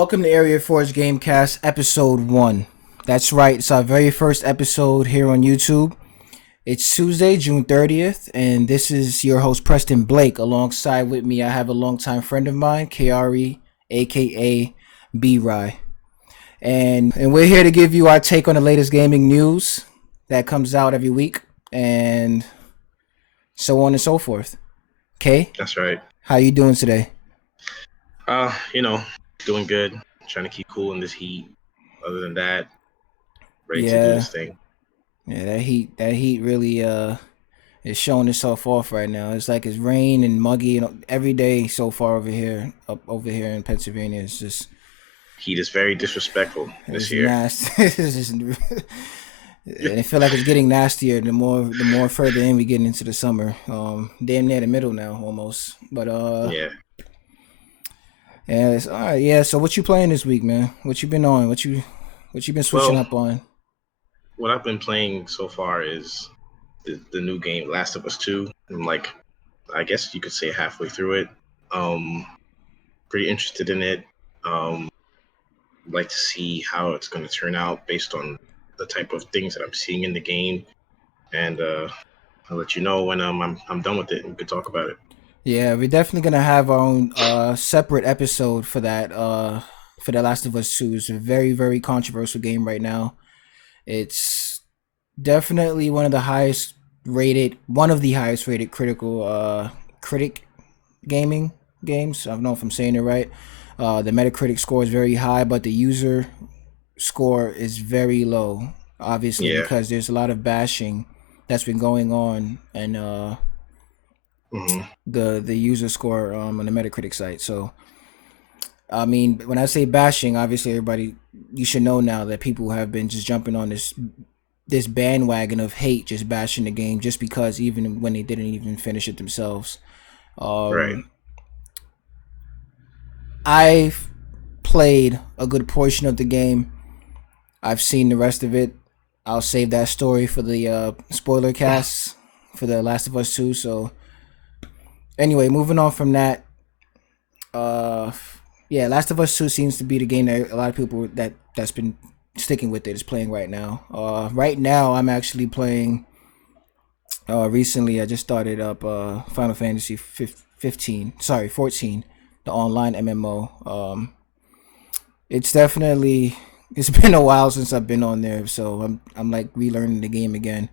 Welcome to Area Forge Gamecast, episode 1. That's right, it's our very first episode here on YouTube. It's Tuesday, June 30th, and this is your host, Preston Blake. Alongside with me, I have a longtime friend of mine, KRE, aka B-Rye. And we're here to give you our take on the latest gaming news that comes out every week, and so on and so forth. Okay? That's right. How you doing today? Doing good. Trying to keep cool in this heat. Other than that, ready to do this thing. Yeah, that heat really is showing itself off right now. It's like it's rain and muggy and every day so far over here in Pennsylvania. It's just heat is very disrespectful this year. Nasty. And I feel like it's getting nastier the more further in we get into the summer. Damn near the middle now almost. But yeah. Yeah, it's all right. Yeah, so what you playing this week, man? What you been on? What you been switching up on? What I've been playing so far is the new game, Last of Us 2. I'm I guess you could say halfway through it. Pretty interested in it. Like to see how it's going to turn out based on the type of things that I'm seeing in the game, and I'll let you know when I'm done with it and we can talk about it. Yeah, we're definitely gonna have our own separate episode for that. For The Last of Us 2. It's a very, very controversial game right now. It's definitely one of the highest rated critical critic gaming games. I don't know if I'm saying it right. The Metacritic score is very high, but the user score is very low. Obviously, because there's a lot of bashing that's been going on, and the user score on the Metacritic site. So, I mean, when I say bashing, obviously everybody, you should know now that people have been just jumping on this bandwagon of hate, just bashing the game just because, even when they didn't even finish it themselves. Right. I've played a good portion of the game. I've seen the rest of it. I'll save that story for the spoiler cast for The Last of Us 2. So anyway, moving on from that, Last of Us 2 seems to be the game that a lot of people that's been sticking with it is playing right now. Right now, I'm actually playing. Recently, I just started up Final Fantasy 14, the online MMO. It's been a while since I've been on there, so I'm like relearning the game again,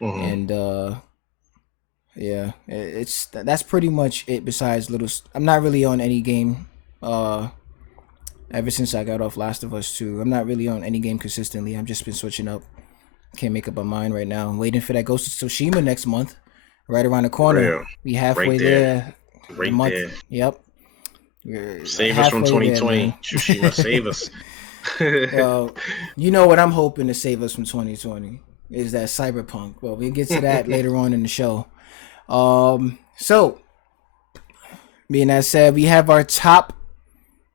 and that's pretty much it. Besides I'm not really on any game. Ever since I got off Last of Us 2, I'm not really on any game consistently. I've just been switching up. Can't make up my mind right now. I'm waiting for that Ghost of Tsushima next month, right around the corner. We halfway right there. Right there. Yep. Save us from 2020. Tsushima, save us. You know what I'm hoping to save us from 2020 is that cyberpunk. Well, we'll get to that later on in the show. So, being that said, we have our top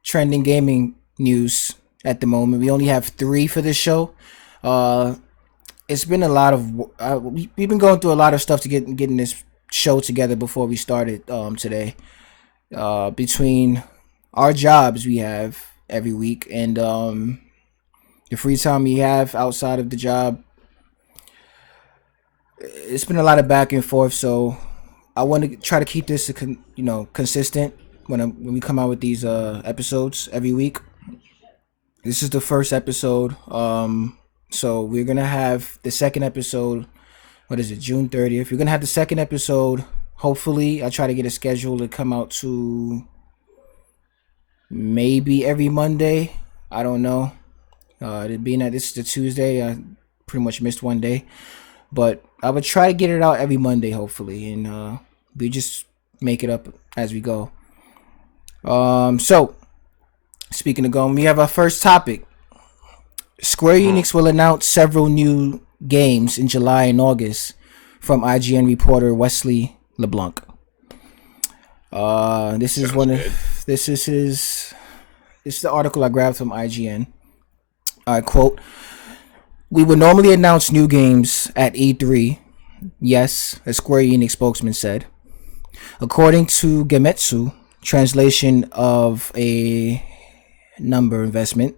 trending gaming news at the moment. We only have 3 for this show. It's been a lot of we've been going through a lot of stuff to getting this show together before we started today. Between our jobs we have every week and the free time we have outside of the job, it's been a lot of back and forth. So I want to try to keep this consistent when we come out with these episodes every week. This is the first episode. So we're gonna have the second episode. What is it? June 30th. We're gonna have the second episode. Hopefully, I try to get a schedule to come out to maybe every Monday. I don't know. Being that this is the Tuesday, I pretty much missed one day, but I would try to get it out every Monday, hopefully, and we just make it up as we go. So speaking of going, we have our first topic. Square Enix will announce several new games in July and August, from IGN reporter Wesley LeBlanc. This is the article I grabbed from IGN. I quote, "We would normally announce new games at E3. Yes," a Square Enix spokesman said. According to Gemetsu, translation of a number investment.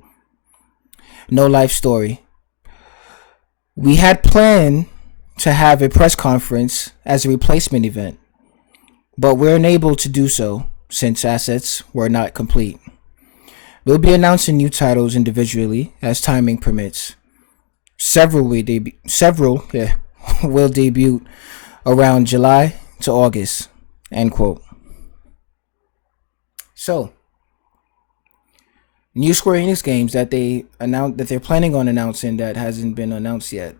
No life story. We had planned to have a press conference as a replacement event, but we're unable to do so since assets were not complete. We'll be announcing new titles individually as timing permits. Several will debut around July to August. End quote. So, new Square Enix games that they announced that they're planning on announcing that hasn't been announced yet.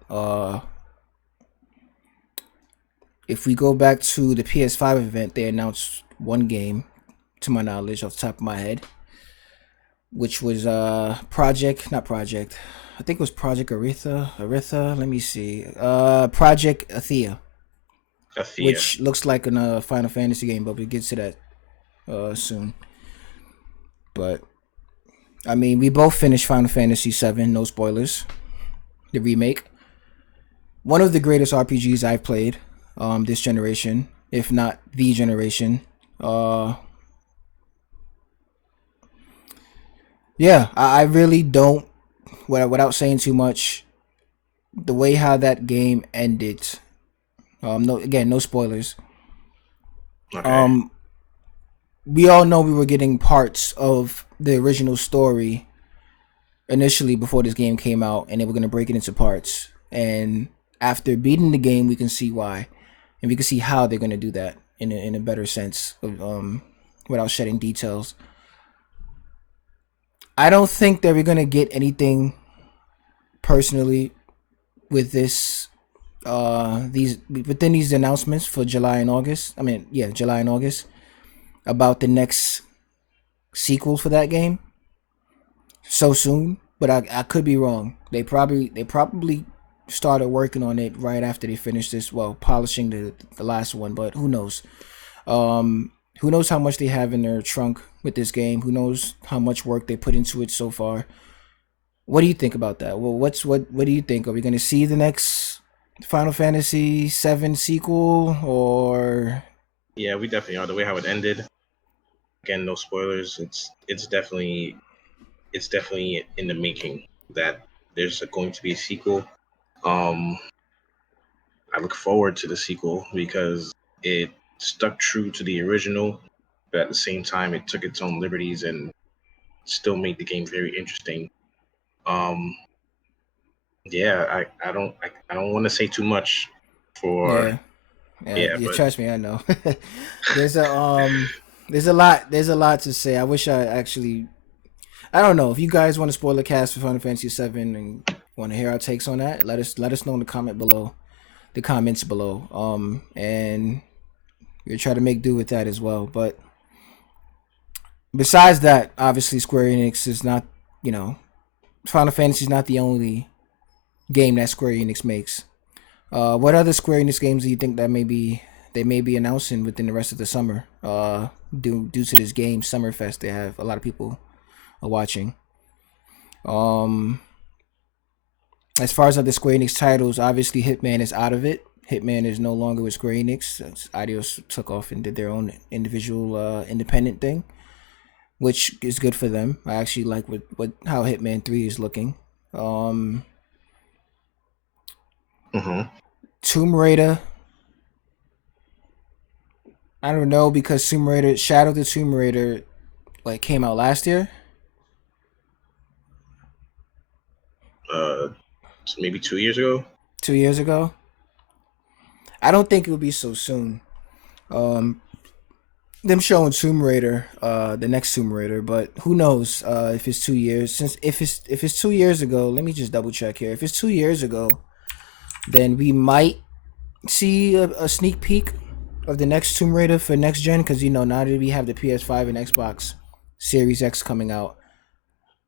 If we go back to the PS5 event, they announced one game, to my knowledge, off the top of my head, which was Project. I think it was Project Aretha. Let me see. Project Athea, which looks like a Final Fantasy game, but we'll get to that soon. But I mean, we both finished Final Fantasy VII. No spoilers. The remake, one of the greatest RPGs I've played, this generation, if not the generation. Yeah, I really don't. Without saying too much, the way how that game ended. No spoilers. Okay. We all know we were getting parts of the original story initially before this game came out, and they were going to break it into parts. And after beating the game, we can see why, and we can see how they're going to do that in a better sense of without shedding details. I don't think that we're going to get anything personally with this these within these announcements for July and August. July and August, about the next sequel for that game so soon, but I could be wrong. They probably started working on it right after they finished this, well, polishing the last one, but who knows? Who knows how much they have in their trunk with this game? Who knows how much work they put into it so far? What do you think about that? Well, what do you think? Are we going to see the next Final Fantasy VII sequel, or? Yeah, we definitely are. The way how it ended. Again, no spoilers. It's definitely in the making that there's going to be a sequel. I look forward to the sequel because it stuck true to the original, but at the same time, it took its own liberties and still made the game very interesting. Um, yeah, I don't want to say too much for Yeah, yeah, yeah. but Trust me, I know. there's a there's a lot to say. I wish I actually. I don't know if you guys want to spoil the cast for Final Fantasy VII and want to hear our takes on that. Let us know in the comments below. And we'll try to make do with that as well. But besides that, obviously Square Enix is not, Final Fantasy is not the only game that Square Enix makes. What other Square Enix games do you think that they may be announcing within the rest of the summer? Due to this game Summerfest, they have a lot of people are watching. Um, as far as other Square Enix titles, obviously Hitman is out of it. Hitman is no longer with Square Enix. Eidos took off and did their own individual independent thing, which is good for them. I actually like what how Hitman 3 is looking. Um, mhm. Tomb Raider. I don't know because Shadow of the Tomb Raider, like came out last year. uh, maybe 2 years ago. 2 years ago. I don't think it will be so soon. Um, them showing Tomb Raider, the next Tomb Raider, but who knows? If it's 2 years since if it's 2 years ago, let me just double check here. If it's 2 years ago, then we might see a sneak peek of the next Tomb Raider for next gen, because now that we have the PS5 and Xbox Series X coming out,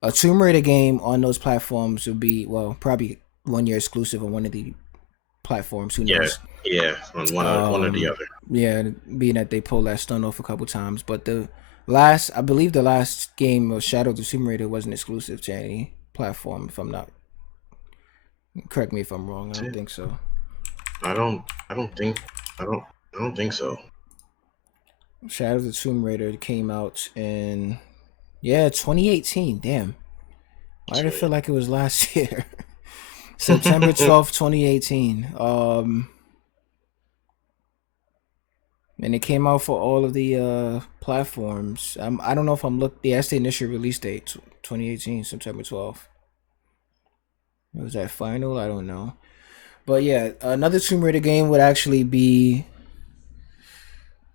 a Tomb Raider game on those platforms would be, well, probably 1 year exclusive on one of the platforms. Who Yeah, knows? yeah, on one or the other. Yeah, being that they pulled that stunt off a couple times, but I believe the last game of Shadow of the Tomb Raider wasn't exclusive to any platform. If I'm not, correct me if I'm wrong. I don't think so. I don't. I don't think. I don't. I don't think so. Shadow of the Tomb Raider came out in Yeah, 2018. Damn. Why did it feel 20. like it was last year? September 12th, 2018. And it came out for all of the platforms. I don't know if I'm look. Yeah, that's the initial release date, 2018, September 12th. Was that final? I don't know. But yeah, another Tomb Raider game would actually be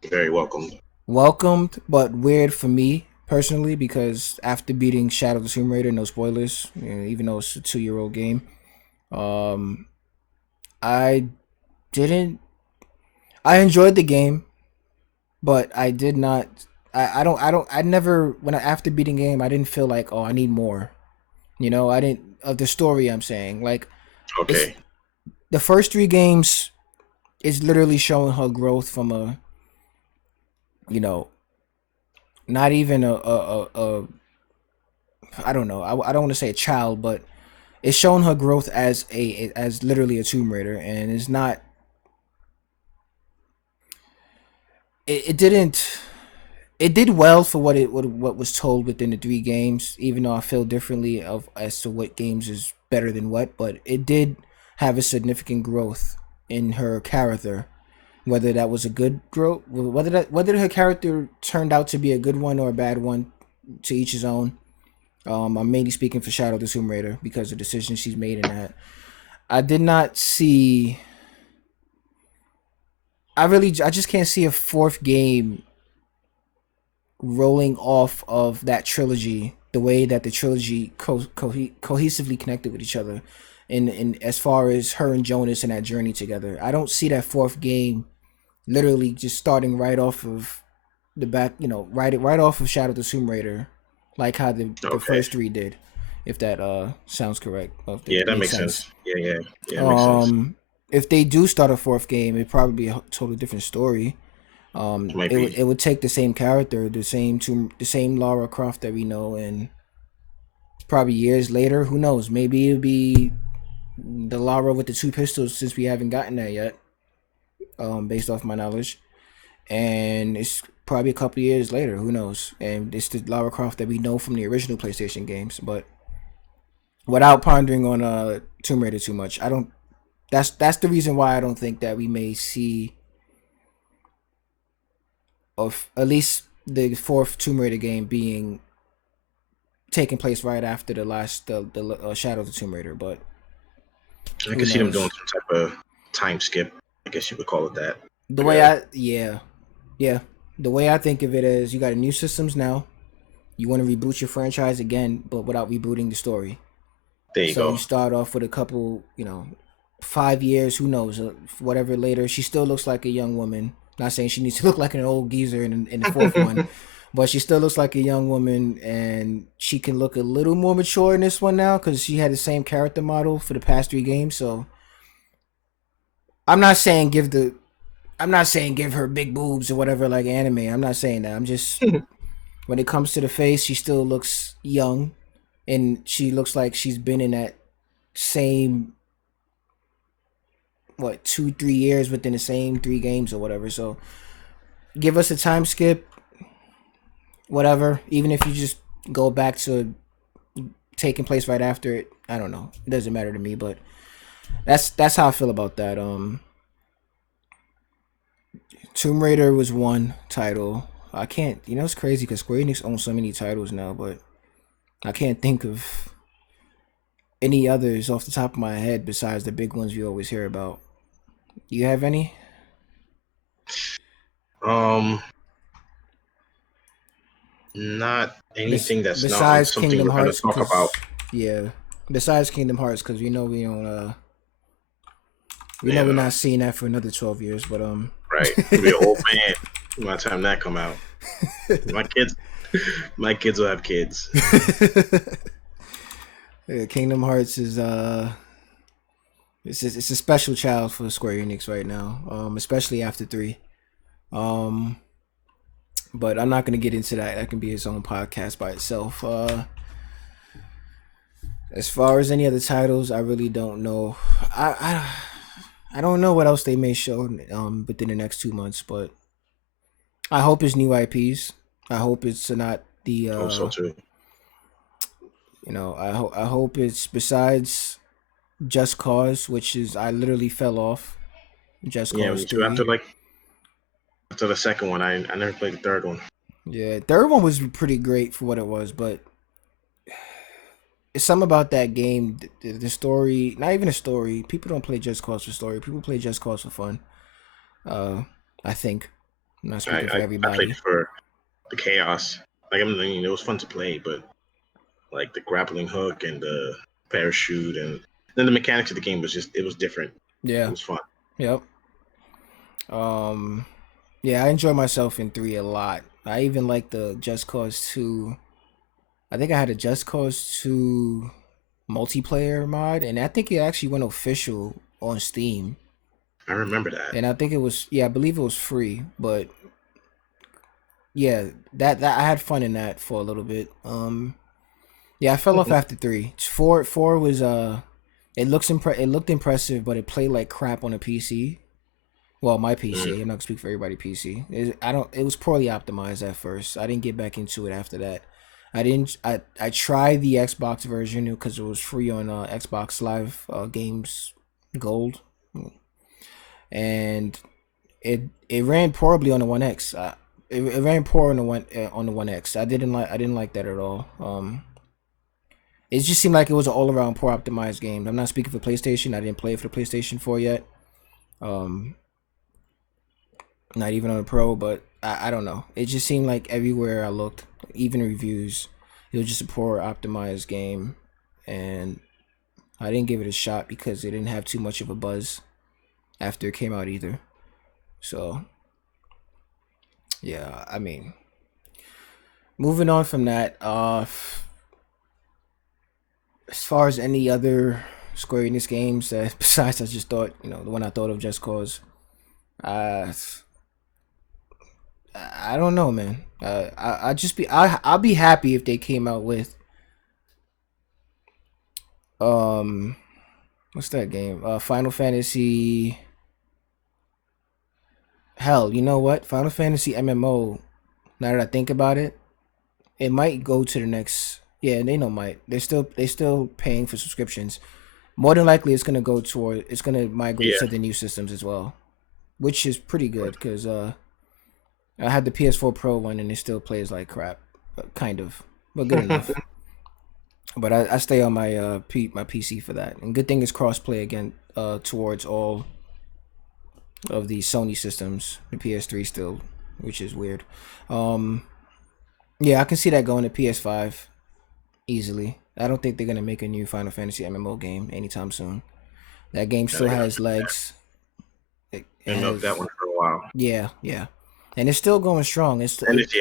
Very welcome. welcomed, but weird for me personally because after beating Shadow of the Tomb Raider, no spoilers, even though it's a 2-year-old game, um, I didn't. I enjoyed the game, but I did not. I never when I after beating game, I didn't feel like I need more. I didn't of the story. I'm saying like it's Okay. the first three games is literally showing her growth from a you know not even a I don't know. I don't want to say a child, but it's showing her growth as literally a Tomb Raider, and it's not. It didn't. It did well for what was told within the three games. Even though I feel differently of as to what games is better than what, but it did have a significant growth in her character. Whether that was a good growth, whether her character turned out to be a good one or a bad one, to each his own. I'm mainly speaking for Shadow of the Tomb Raider because of the decisions she's made in that. I did not see. I just can't see a fourth game rolling off of that trilogy the way that the trilogy cohesively connected with each other, in as far as her and Jonas and that journey together. I don't see that fourth game literally just starting right off of the back, right off of Shadow of the Tomb Raider, like how the Okay. first three did. If that sounds correct, or if Yeah, that that makes makes sense. sense. Yeah, yeah, yeah, it makes sense. Um, if they do start a fourth game, it'd probably be a totally different story. Might It be. would take the same character, the same Lara Croft that we know, and probably years later, who knows? Maybe it'll be the Lara with the two pistols, since we haven't gotten that yet. Based off my knowledge, and it's probably a couple years later, who knows? And it's the Lara Croft that we know from the original PlayStation games, but without pondering on Tomb Raider too much, I don't. That's the reason why I don't think that we may see, of at least the fourth Tomb Raider game being taking place right after the Shadow of the Tomb Raider. But I who can see them doing knows? some type of time skip. I guess you would call it that. The Like way a yeah, the way I think of it is, you got a new systems now. You want to reboot your franchise again, but without rebooting the story. there you So go. you start off with a couple, 5 years, who knows, whatever later. She still looks like a young woman. Not saying she needs to look like an old geezer in the fourth one, but she still looks like a young woman, and she can look a little more mature in this one now because she had the same character model for the past three games. So I'm not saying I'm not saying give her big boobs or whatever like anime. I'm not saying that. I'm just, when it comes to the face, she still looks young, and she looks like she's been in that same, what, 2 3 years within the same three games or whatever. So give us a time skip, whatever. Even if you just go back to taking place right after it, I don't know. It doesn't matter to me, but that's how I feel about that. Tomb Raider was one title. I can't. It's crazy because Square Enix owns so many titles now, but I can't think of any others off the top of my head besides the big ones we always hear about. Do you have any? Um, Not anything that's not on Besides something Kingdom we're gonna Hearts, talk about. because yeah, besides Kingdom Hearts, because we don't we know You we're know, not seeing that for another 12 years. But right? Be an old man by the time that come out. My kids, my kids will have kids. yeah, Kingdom Hearts is it's a special child for Square Enix right now, especially after three. Um, but I'm not gonna get into that. That can be its own podcast by itself. As far as any other titles, I really don't know. I don't know what else they may show within the next 2 months, but I hope it's new IPs. I hope it's not The Hope so too. I hope it's besides Just Cause, which is I literally fell off Just Yeah, Cause me too. 3. After the second one, I never played the third one. Yeah, third one was pretty great for what it was, but it's something about that game. The story, not even a story. People don't play Just Cause for story. People play Just Cause for fun. Uh, I think. I'm not speaking for I played everybody. for the chaos. Like I mean, it was fun to play, but like the grappling hook and the parachute, and then the mechanics of the game was just it was different. It Yeah. was fun. Yep. Um. Yeah, I enjoy myself in 3 a lot. I even like the Just Cause 2. I think I had a Just Cause 2 multiplayer mod, and I think it actually went official on Steam. I remember that. And I think it was, yeah, I believe it was free, but yeah, that I had fun in that for a little bit. Yeah, I fell off after 3. 4 was it looked impressive, but it played like crap on a PC. Well, my PC. I'm not gonna speak for everybody PC. It was poorly optimized at first. I didn't get back into it after that. I didn't. I tried the Xbox version because it was free on Xbox Live Games Gold, and it ran poorly on the One X. It ran poor on the One X. I didn't like that at all. It just seemed like it was an all around poor optimized game. I'm not speaking for PlayStation. I didn't play it for the PlayStation 4 yet. Um, Not even on the Pro, but I don't know. It just seemed like everywhere I looked, even reviews, it was just a poor optimized game, and I didn't give it a shot because it didn't have too much of a buzz after it came out either. So yeah, I mean, moving on from that, as far as any other Square Enix games that besides I just thought, the one I thought of Just Cause, uh, I don't know, man. I'll be happy if they came out with um what's that game? Final Fantasy. Hell, you know what? Final Fantasy MMO. Now that I think about it, it might go to the next. Yeah, they know might. They still paying for subscriptions. More than likely, it's gonna migrate Yeah. to the new systems as well, which is pretty good because I had the PS4 Pro one and it still plays like crap, kind of, but good enough. But I stay on my my PC for that. And good thing is crossplay again towards all of the Sony systems. The PS3 still, which is weird. Um, yeah, I can see that going to PS5 easily. I don't think they're gonna make a new Final Fantasy MMO game anytime soon. That game Yeah, still they're gonna has legs. It milk that has, one for a while. yeah, yeah, and it's still going strong. And it's still it's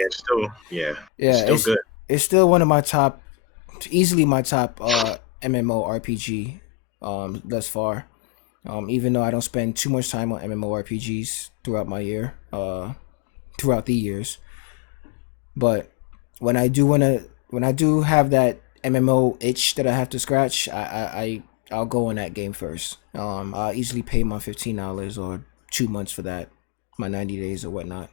Yeah, still good. it's still one of my top, easily my top MMORPG thus far. Even though I don't spend too much time on MMORPGs throughout the years, but when I do have that MMO itch that I have to scratch, I'll go on that game first. I'll easily pay my $15 or 2 months for that, my 90 days or whatnot,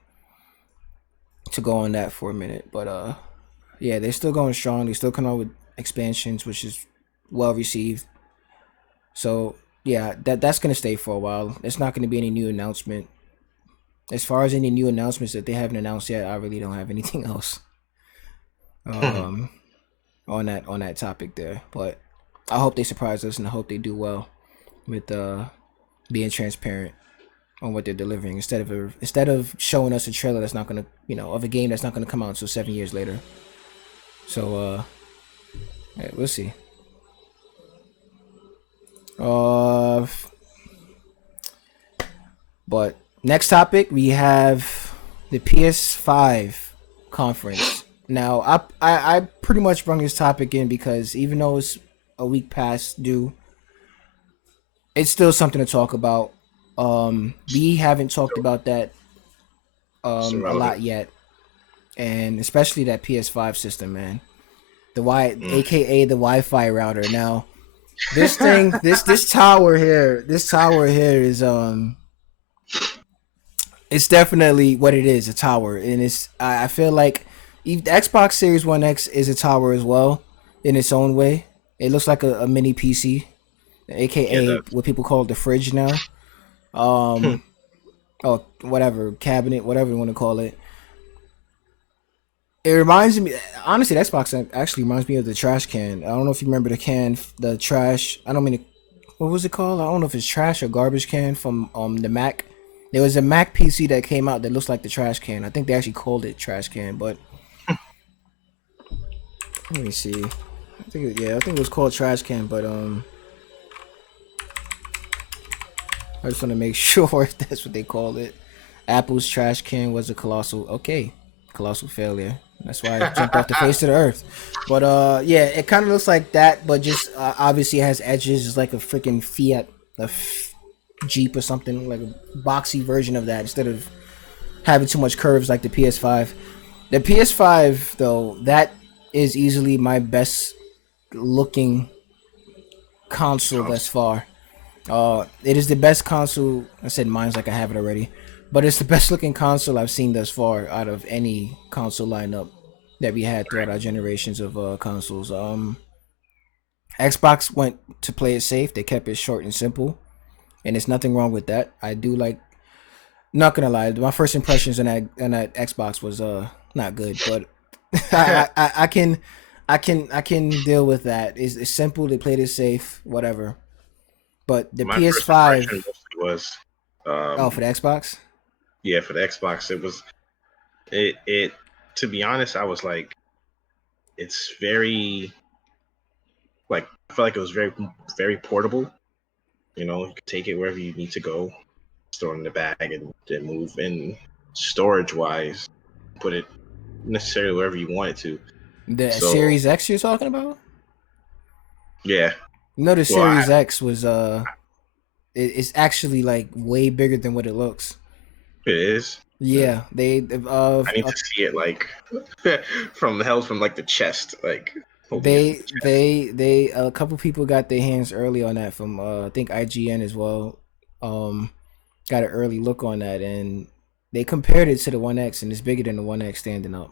to go on that for a minute. But yeah, they're still going strong. They still come out with expansions, which is well received. So yeah, that's gonna stay for a while. There's not gonna be any new announcement. As far as any new announcements that they haven't announced yet, I really don't have anything else um on that topic there. But I hope they surprise us and I hope they do well with being transparent on what they're delivering instead of showing us a trailer that's not gonna of a game that's not gonna come out until 7 years later. So yeah, we'll see. Uh, but next topic we have the PS5 conference. Now I pretty much brought this topic in because even though it's a week past due, it's still something to talk about. We haven't talked about that It's a irrelevant. lot yet, and especially that PS5 system, man. Mm. AKA the Wi-Fi router. Now, this thing, this tower here is it's definitely what it is, a tower, and I feel like The Xbox Series One X is a tower as well, in its own way. It looks like a mini PC, Yeah, aka that's what people call the fridge now. Um, or whatever cabinet, whatever you want to call it. It reminds me, honestly, the Xbox actually reminds me of the trash can. I don't know if you remember the can, the trash. I don't mean to, what was it called? I don't know if it's trash or garbage can from the Mac. There was a Mac PC that came out that looks like the trash can. I think they actually called it trash can, but let me see. I think it was called trash can, but I just want to make sure if that's what they called it. Apple's trash can was a colossal failure. That's why I jumped off the face of the earth. But yeah, it kind of looks like that, but just obviously it has edges. It's like a freaking Fiat, Jeep or something, like a boxy version of that instead of having too much curves like the PS5. The PS5 though, that is easily my best looking console thus console. far. It is the best console. I said mine's like I have it already, but it's the best looking console I've seen thus far out of any console lineup that we had throughout our generations of consoles. Xbox went to play it safe. They kept it short and simple, and there's nothing wrong with that. I do like. Not gonna lie, my first impressions on that Xbox was not good, but I can deal with that. It's simple. They played it safe, whatever. But the My first impression PS5, mostly was, oh, for the Xbox. yeah, for the Xbox, it was it. To be honest, I was like, it's very like I felt like it was very portable. You know, you could take it wherever you need to go, store it in the bag, and then move. And storage wise, put it necessarily wherever you want it to. The So Series X you're talking about? yeah, You know, the well, Series X was it's actually like way bigger than what it looks. it is. Yeah, I need to see it like from the hell from like the chest, like holding it from the chest. they a couple people got their hands early on that from I think IGN as well. Um, got an early look on that, and they compared it to the One X, and it's bigger than the One X standing up.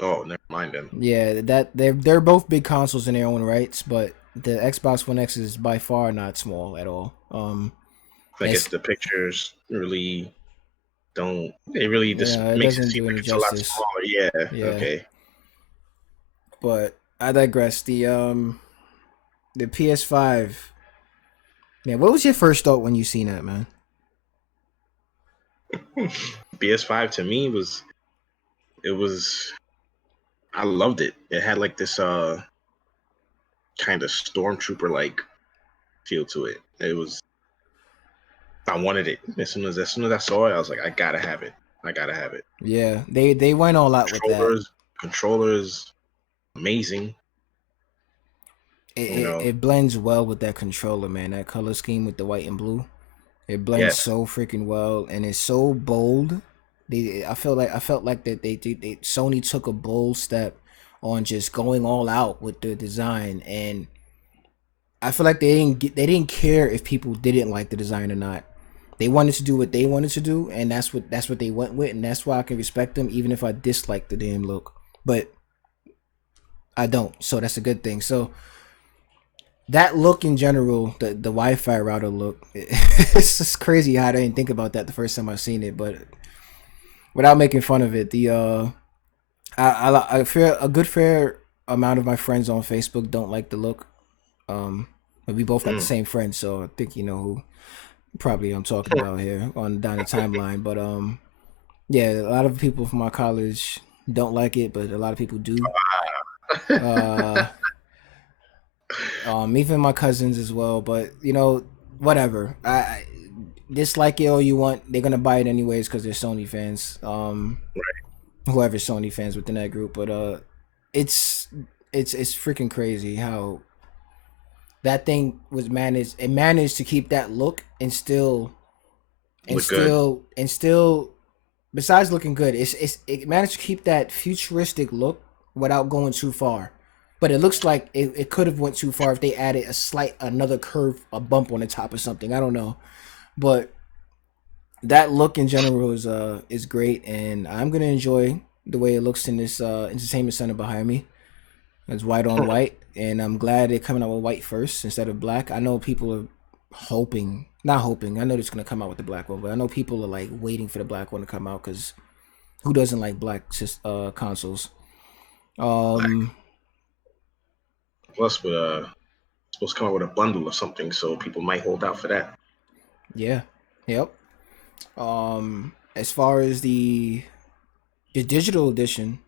Oh, never mind then. Yeah, that they're both big consoles in their own rights, but the Xbox One X is by far not small at all. I guess It's the pictures really don't. It really just it makes it doesn't seem do like any it's a lot justice. smaller. Yeah. Yeah, Okay. but I digress. The PS5. Man, what was your first thought when you seen that, man? PS5 to me was it was I loved it. It had like this kind of stormtrooper like feel to it. It was I wanted it as soon as I saw it. I was like, I gotta have it. I gotta have it. Yeah, they went all out with that. Controllers, amazing. You know. It blends well with that controller, man. That color scheme with the white and blue. It blends Yes. so freaking well, and it's so bold. I felt like that Sony took a bold step on just going all out with the design, and I feel like they didn't care if people didn't like the design or not. They wanted to do what they wanted to do, and that's what they went with, and that's why I can respect them, even if I dislike the damn look. But I don't, so that's a good thing. So that look in general, the Wi-Fi router look, it's just crazy how I didn't think about that the first time I seen it. But without making fun of it, I fear a good fair amount of my friends on Facebook don't like the look. But we both got the Mm. same friends, so I think you know who probably I'm talking about here on down the timeline. But yeah, a lot of people from my college don't like it, but a lot of people do. Uh, even my cousins as well. But you know, whatever. I dislike it all you want. They're gonna buy it anyways because they're Sony fans. Whoever Sony fans within that group. But it's it's freaking crazy how that thing was managed. It managed to keep that look and Look good. still. Besides looking good, it managed to keep that futuristic look without going too far. But it looks like it could have went too far if they added another curve, a bump on the top or something. I don't know, but that look in general is great, and I'm gonna enjoy. the way it looks in this entertainment center behind me. It's white on white, and I'm glad they're coming out with white first instead of black. I know people are hoping, not hoping. I know it's gonna come out with the black one, but I know people are like waiting for the black one to come out because who doesn't like black consoles? Black. Um, Plus, with supposed to come out with a bundle or something, so people might hold out for that. yeah, yep. As far as the digital edition,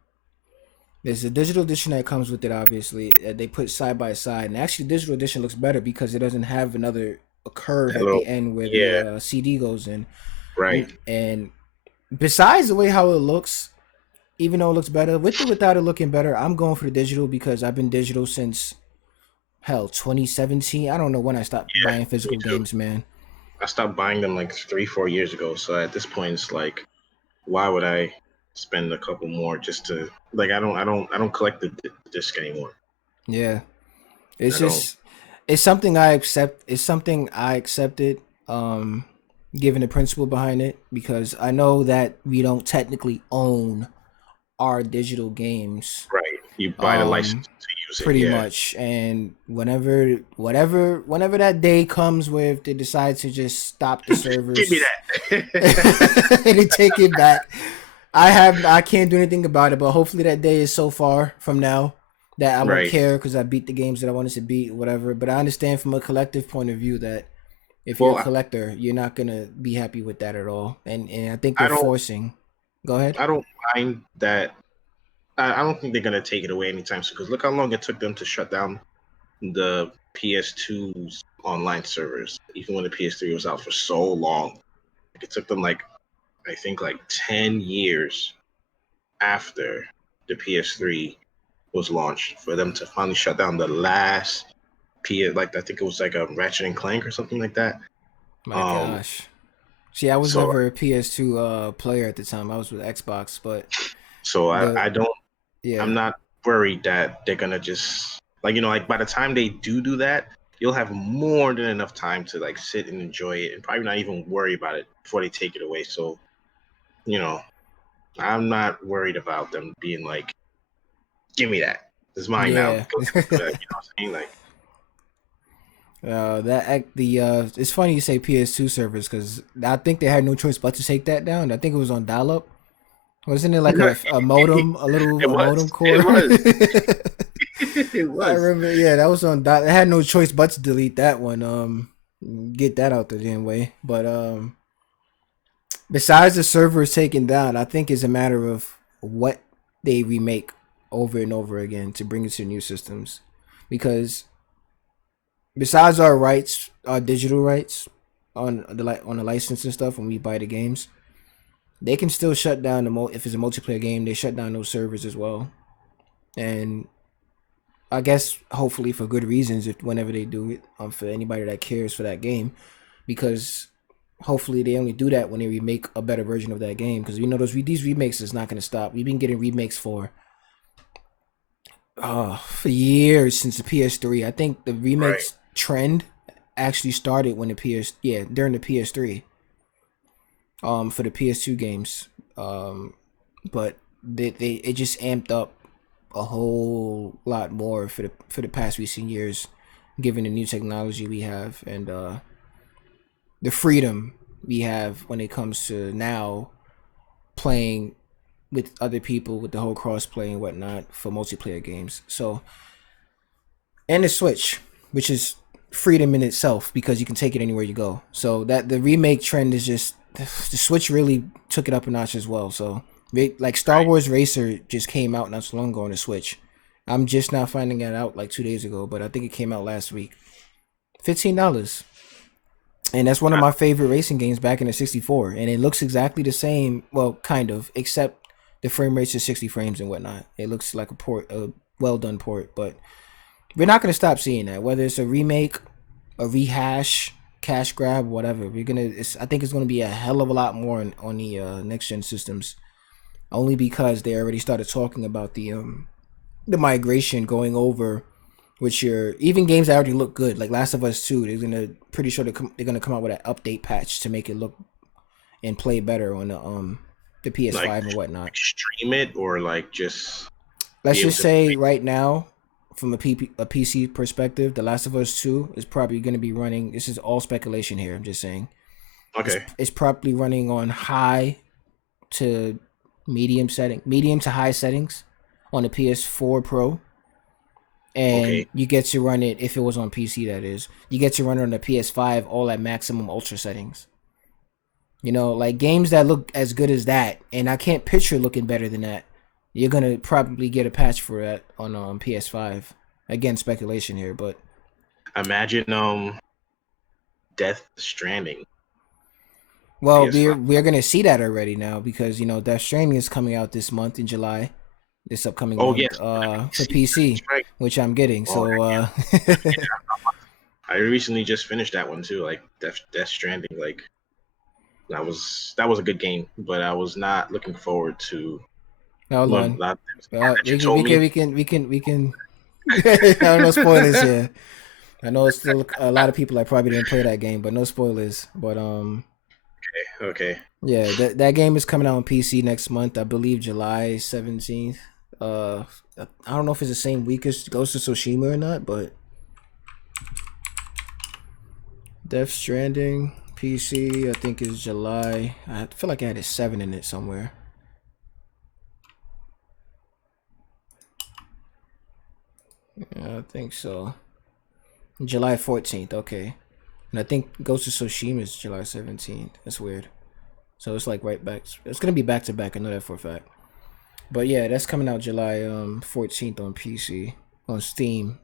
there's a digital edition that comes with it. Obviously, they put side by side, and actually, the digital edition looks better because it doesn't have another a curve That at the little, end where the yeah, CD goes in. right. And besides the way how it looks, even though it looks better with or without it looking better, I'm going for the digital because I've been digital since hell 2017. I don't know when I stopped Yeah, buying me physical too. games, man. I stopped buying them like 3, 4 years ago. So at this point, it's like, why would I spend a couple more just to like? I don't collect the disc anymore. Yeah, it's I don't. just it's something I accept. It's something I accepted. Um, Given the principle behind it, because I know that we don't technically own our digital games. Right. You buy the license Um, to use it. Pretty Yeah. much, and whenever that day comes where if they decide to just stop the Give me servers that. and they take it back, I can't do anything about it. But hopefully that day is so far from now that I won't Right. care because I beat the games that I wanted to beat, whatever. But I understand from a collective point of view that if you're a Well, collector, you're not gonna be happy with that at all. And I think they're I don't. forcing. Go ahead. I don't mind that. I don't think they're gonna take it away anytime soon. Because look how long it took them to shut down the PS2's online servers, even when the PS3 was out for so long. Like, it took them like I think like 10 years after the PS3 was launched for them to finally shut down the last PS. Like I think it was like a Ratchet and Clank or something like that. My Um, gosh. See, I was so never a PS2 player at the time. I was with Xbox, but so the I don't. I'm yeah, not worried that they're gonna just like like by the time they do that, you'll have more than enough time to like sit and enjoy it and probably not even worry about it before they take it away. So you know, I'm not worried about them being like, "Give me that. It's mine now." yeah. Go ahead and do that. You know what I'm saying? Like, It's funny you say PS2 servers because I think they had no choice but to take that down. I think it was on dial up. Wasn't it like a modem, it a modem was. core? It was. It I was. remember, yeah, that was on. They had no choice but to delete that one. Get that out the damn way. But besides the servers taken down, I think it's a matter of what they remake over and over again to bring it to new systems, because besides our rights, our digital rights on the license and stuff when we buy the games, they can still shut down if it's a multiplayer game. They shut down those servers as well, and I guess hopefully for good reasons if whenever they do it, for anybody that cares for that game, because hopefully they only do that when they remake a better version of that game, because these remakes is not going to stop. We've been getting remakes for years since the PS3. I think the Right. remakes trend actually started when during the PS3 for the PS2 games. But they it just amped up a whole lot more for the past recent years, given the new technology we have and the freedom we have when it comes to now playing with other people with the whole crossplay and whatnot for multiplayer games. So and the Switch, which is freedom in itself because you can take it anywhere you go. So that the remake trend is just the Switch really took it up a notch as well. So like Star Right. Wars Racer just came out not so long ago on the Switch. I'm just now finding it out like 2 days ago, but I think it came out last week. $15, and that's one of I, my favorite racing games back in the 64, and it looks exactly the same. Well, kind of, except the frame rate's is 60 frames and whatnot. It looks like a well done port, but we're not gonna stop seeing that. Whether it's a remake, a rehash, cash grab, whatever. I think it's gonna be a hell of a lot more on the next gen systems. Only because they already started talking about the migration going over, which your even games that already look good, like Last of Us 2. They're gonna come out with an update patch to make it look and play better on the the Like PS5 and whatnot. stream it or like just Let's be able just to say play? right now, from a PC perspective, The Last of Us 2 is probably going to be running. This is all speculation here. I'm just saying Okay. it's probably running on high to medium to high settings on the PS4 Pro, and Okay. you get to run it if it was on PC. That is, you get to run it on the PS5 all at maximum ultra settings. You know, like games that look as good as that, and I can't picture looking better than that. You're gonna probably get a patch for that on PS5. Again, speculation here, but Imagine Death Stranding well, we're PS5. we're gonna see that already now because Death Stranding is coming out this month in July, this upcoming Oh month, yes, for PC. PC, That's right. which I'm getting. Oh So yeah. I recently just finished that one too. Like Death Stranding. Like that was a good game, but I was not looking forward to hold learn on, a lot of things that you we can told we can me. we can. No spoilers here. I know it's still a lot of people that probably didn't play that game, but no spoilers. But Okay. yeah, that game is coming out on PC next month. I believe July 17th. I don't know if it's the same week as Ghost of Tsushima or not, but Death Stranding PC, I think is July. I feel like I had a 7 in it somewhere. Yeah, I think so. July 14th, okay. And I think Ghost of Tsushima is July 17th. That's weird. So it's like right back. It's gonna be back to back. I know that for a fact. But yeah, that's coming out July 14th on PC, on Steam,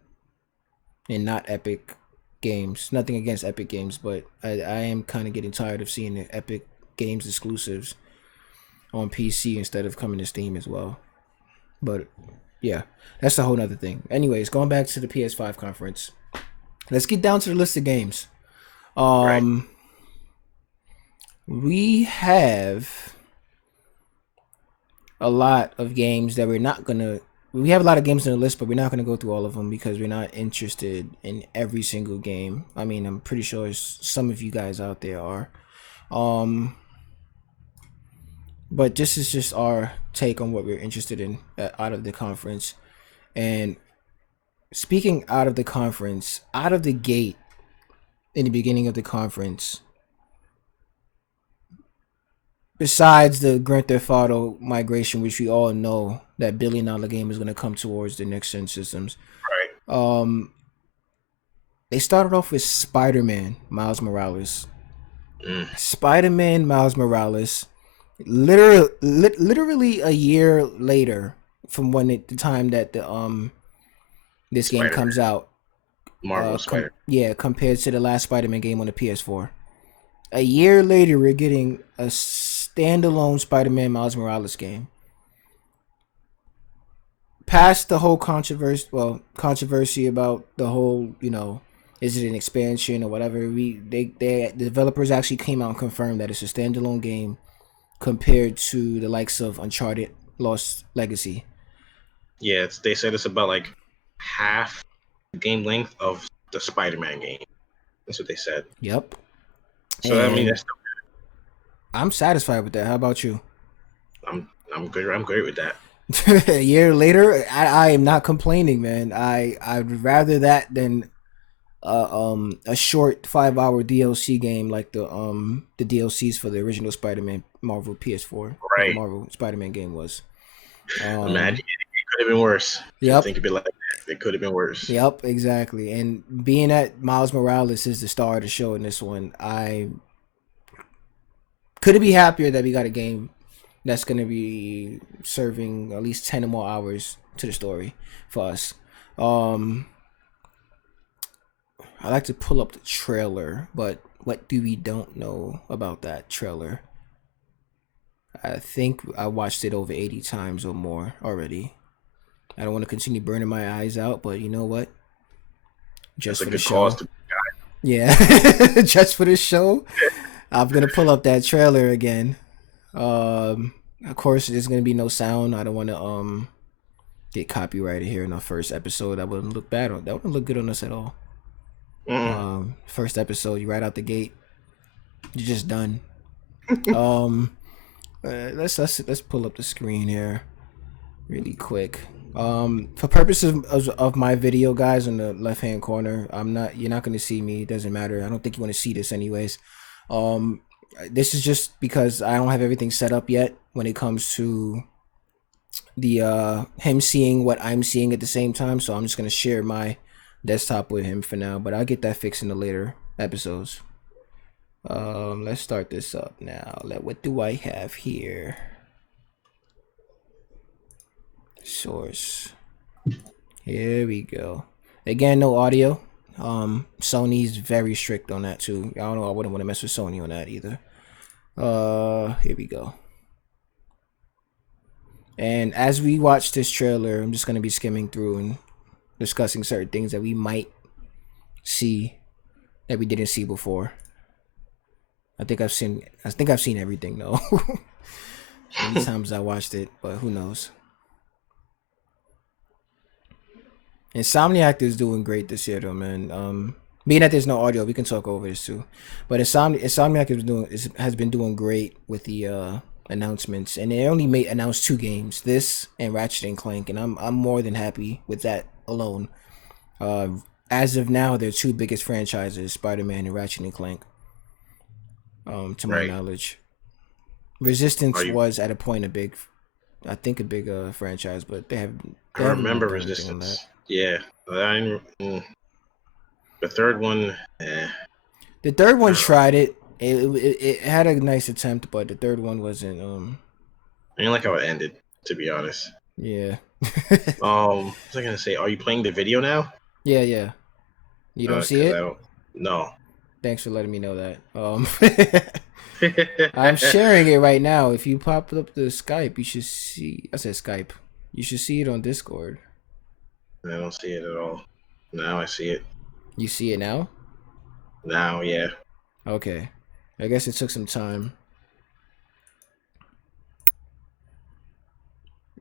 and not Epic Games. Nothing against Epic Games, but I am kind of getting tired of seeing the Epic Games exclusives on PC instead of coming to Steam as well. But yeah, that's a whole nother thing. Anyways, going back to the PS5 conference, let's get down to the list of games. Right. Um, we have a lot of games that we're not gonna. We have a lot of games on the list, but we're not gonna go through all of them because we're not interested in every single game. I mean, I'm pretty sure some of you guys out there are. Um, but this is just our take on what we're interested in out of the conference. And speaking out of the conference, out of the gate in the beginning of the conference, besides the Grand Theft Auto migration, which we all know that $1 billion game is going to come towards the next gen systems, Right. um, they started off with Spider-Man Miles Morales. Mm. Spider-Man Miles Morales, literally a year later from the time that this game Spider comes out. Marvel Spider. Compared to the last Spider-Man game on the PS4. A year later, we're getting a standalone Spider-Man Miles Morales game. Past the whole controversy about the whole, is it an expansion or whatever? The developers actually came out and confirmed that it's a standalone game compared to the likes of Uncharted, Lost Legacy. Yeah, they said it's about like half the game length of the Spider-Man game. That's what they said. Yep. So I mean, And I'm satisfied with that. How about you? I'm good. I'm great with that. A year later, I am not complaining, man. I'd rather that than a short 5 hour DLC game like the DLCs for the original Spider-Man Marvel PS4 Right. Marvel Spider-Man game was. Imagine it could have been worse. If you Yep. think of it like that, it could have been worse. Yep, exactly. And being that Miles Morales is the star of the show in this one, I couldn't be happier that we got a game that's going to be serving at least 10 or more hours to the story for us. I like to pull up the trailer, but what do we don't know about that trailer? I think I watched it over 80 times or more already. I don't want to continue burning my eyes out, but you know what? Just That's a for the good cause show. to. Yeah, just for the show. I'm gonna pull up that trailer again. Of course, there's gonna be no sound. I don't want to get copyrighted here in our first episode. That wouldn't look bad. That wouldn't look good on us at all. First episode, you right out the gate, you're just done. Let's pull up the screen here really quick. For purposes of my video, guys, in the left hand corner, you're not gonna see me. It doesn't matter. I don't think you want to see this anyways. Um, this is just because I don't have everything set up yet when it comes to the him seeing what I'm seeing at the same time. So I'm just gonna share my desktop with him for now, but I'll get that fixed in the later episodes. Let's start this up now. What do I have here? Source. Here we go. Again, no audio. Sony's very strict on that too. I don't know. I wouldn't want to mess with Sony on that either. Here we go. And as we watch this trailer, I'm just gonna be skimming through and discussing certain things that we might see that we didn't see before. I think I've seen everything though. Many times I watched it, but who knows? Insomniac is doing great this year though, man. Being that there's no audio, we can talk over this too. But Insomniac has been doing great with the announcements, and they only announced 2 games, this and Ratchet and Clank, and I'm more than happy with that alone. As of now, their 2 biggest franchises, Spider-Man and Ratchet and Clank. To my knowledge, Resistance was at a point a big franchise, but I remember Resistance. Yeah, the third one. The third one tried it. It had a nice attempt, but the third one wasn't. I didn't like how it ended, to be honest. Yeah. What was I gonna say? Are you playing the video now? Yeah. You don't see it? No. Thanks for letting me know that. I'm sharing it right now. If you pop up the Skype, you should see. I said Skype. You should see it on Discord. I don't see it at all. Now I see it. You see it now? Now, yeah. Okay. I guess it took some time.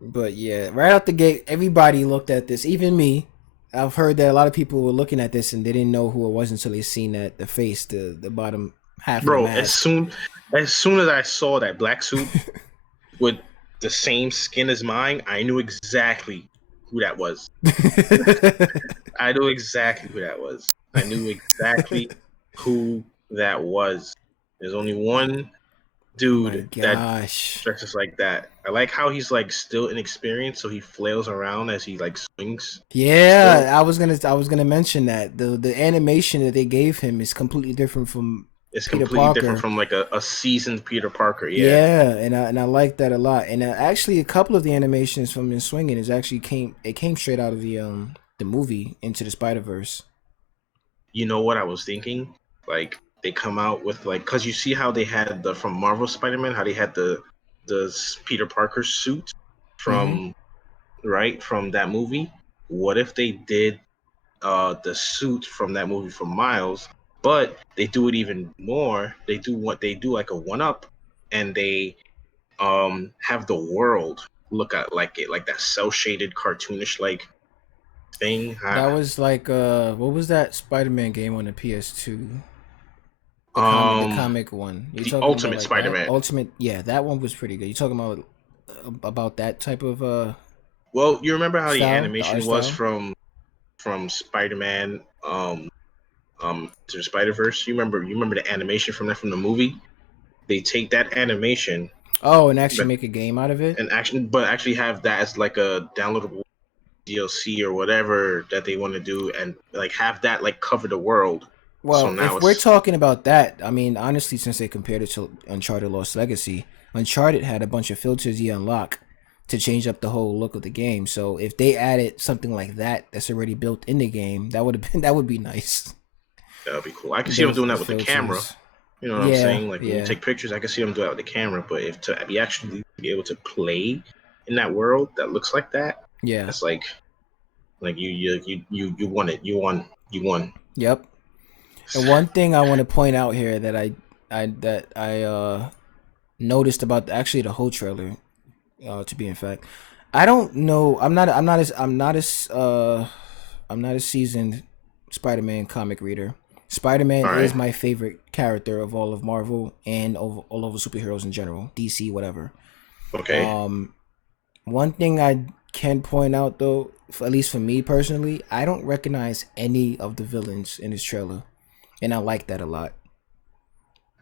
But yeah, right out the gate, everybody looked at this, even me. I've heard that a lot of people were looking at this and they didn't know who it was until they seen the face, the bottom half. Bro, of the mask. as soon as I saw that black suit with the same skin as mine, I knew exactly who that was. I knew exactly who that was. I knew exactly who that was. There's only one dude that dresses like that. I like how he's like still inexperienced, so he flails around as he like swings. Yeah, still. I was gonna mention that the animation that they gave him is completely different from. It's completely different from like a seasoned Peter Parker. Yeah, and I like that a lot. And actually, a couple of the animations from him swinging came straight out of the movie Into the Spider-Verse. You know what I was thinking? Like they come out with like, cause you see how they had from Marvel Spider-Man, how they had the Peter Parker suit from from that movie. What if they did the suit from that movie from Miles? But they do it even more. They do like a 1-up, and they have the world look at like that cell shaded cartoonish like thing. That was like what was that Spider-Man game on the PS2? The comic one. You the Ultimate like Spider-Man. Ultimate, yeah, that one was pretty good. You talking about that type of Well, you remember how the animation was from Spider-Man to Spider-Verse? You remember the animation from the movie? They take that animation and actually make a game out of it? And actually have that as like a downloadable DLC or whatever that they want to do, and like have that like cover the world. Well, so if we're talking about that, I mean, honestly, since they compared it to Uncharted Lost Legacy, Uncharted had a bunch of filters you unlock to change up the whole look of the game. So if they added something like that's already built in the game, that would be nice. That would be cool. I can see them doing that with the camera. You know what I'm saying? Like when you take pictures, I can see them do that with the camera. But if to be actually be able to play in that world that looks like that, that's like you won it. You won. Yep. And one thing I want to point out here that I noticed about the whole trailer, to be in fact, I don't know. I'm not a seasoned Spider-Man comic reader. Spider-Man All right. is my favorite character of all of Marvel and all of the superheroes in general, DC, whatever. Okay. Um, One thing I can point out though, at least for me personally, I don't recognize any of the villains in this trailer, and I like that a lot.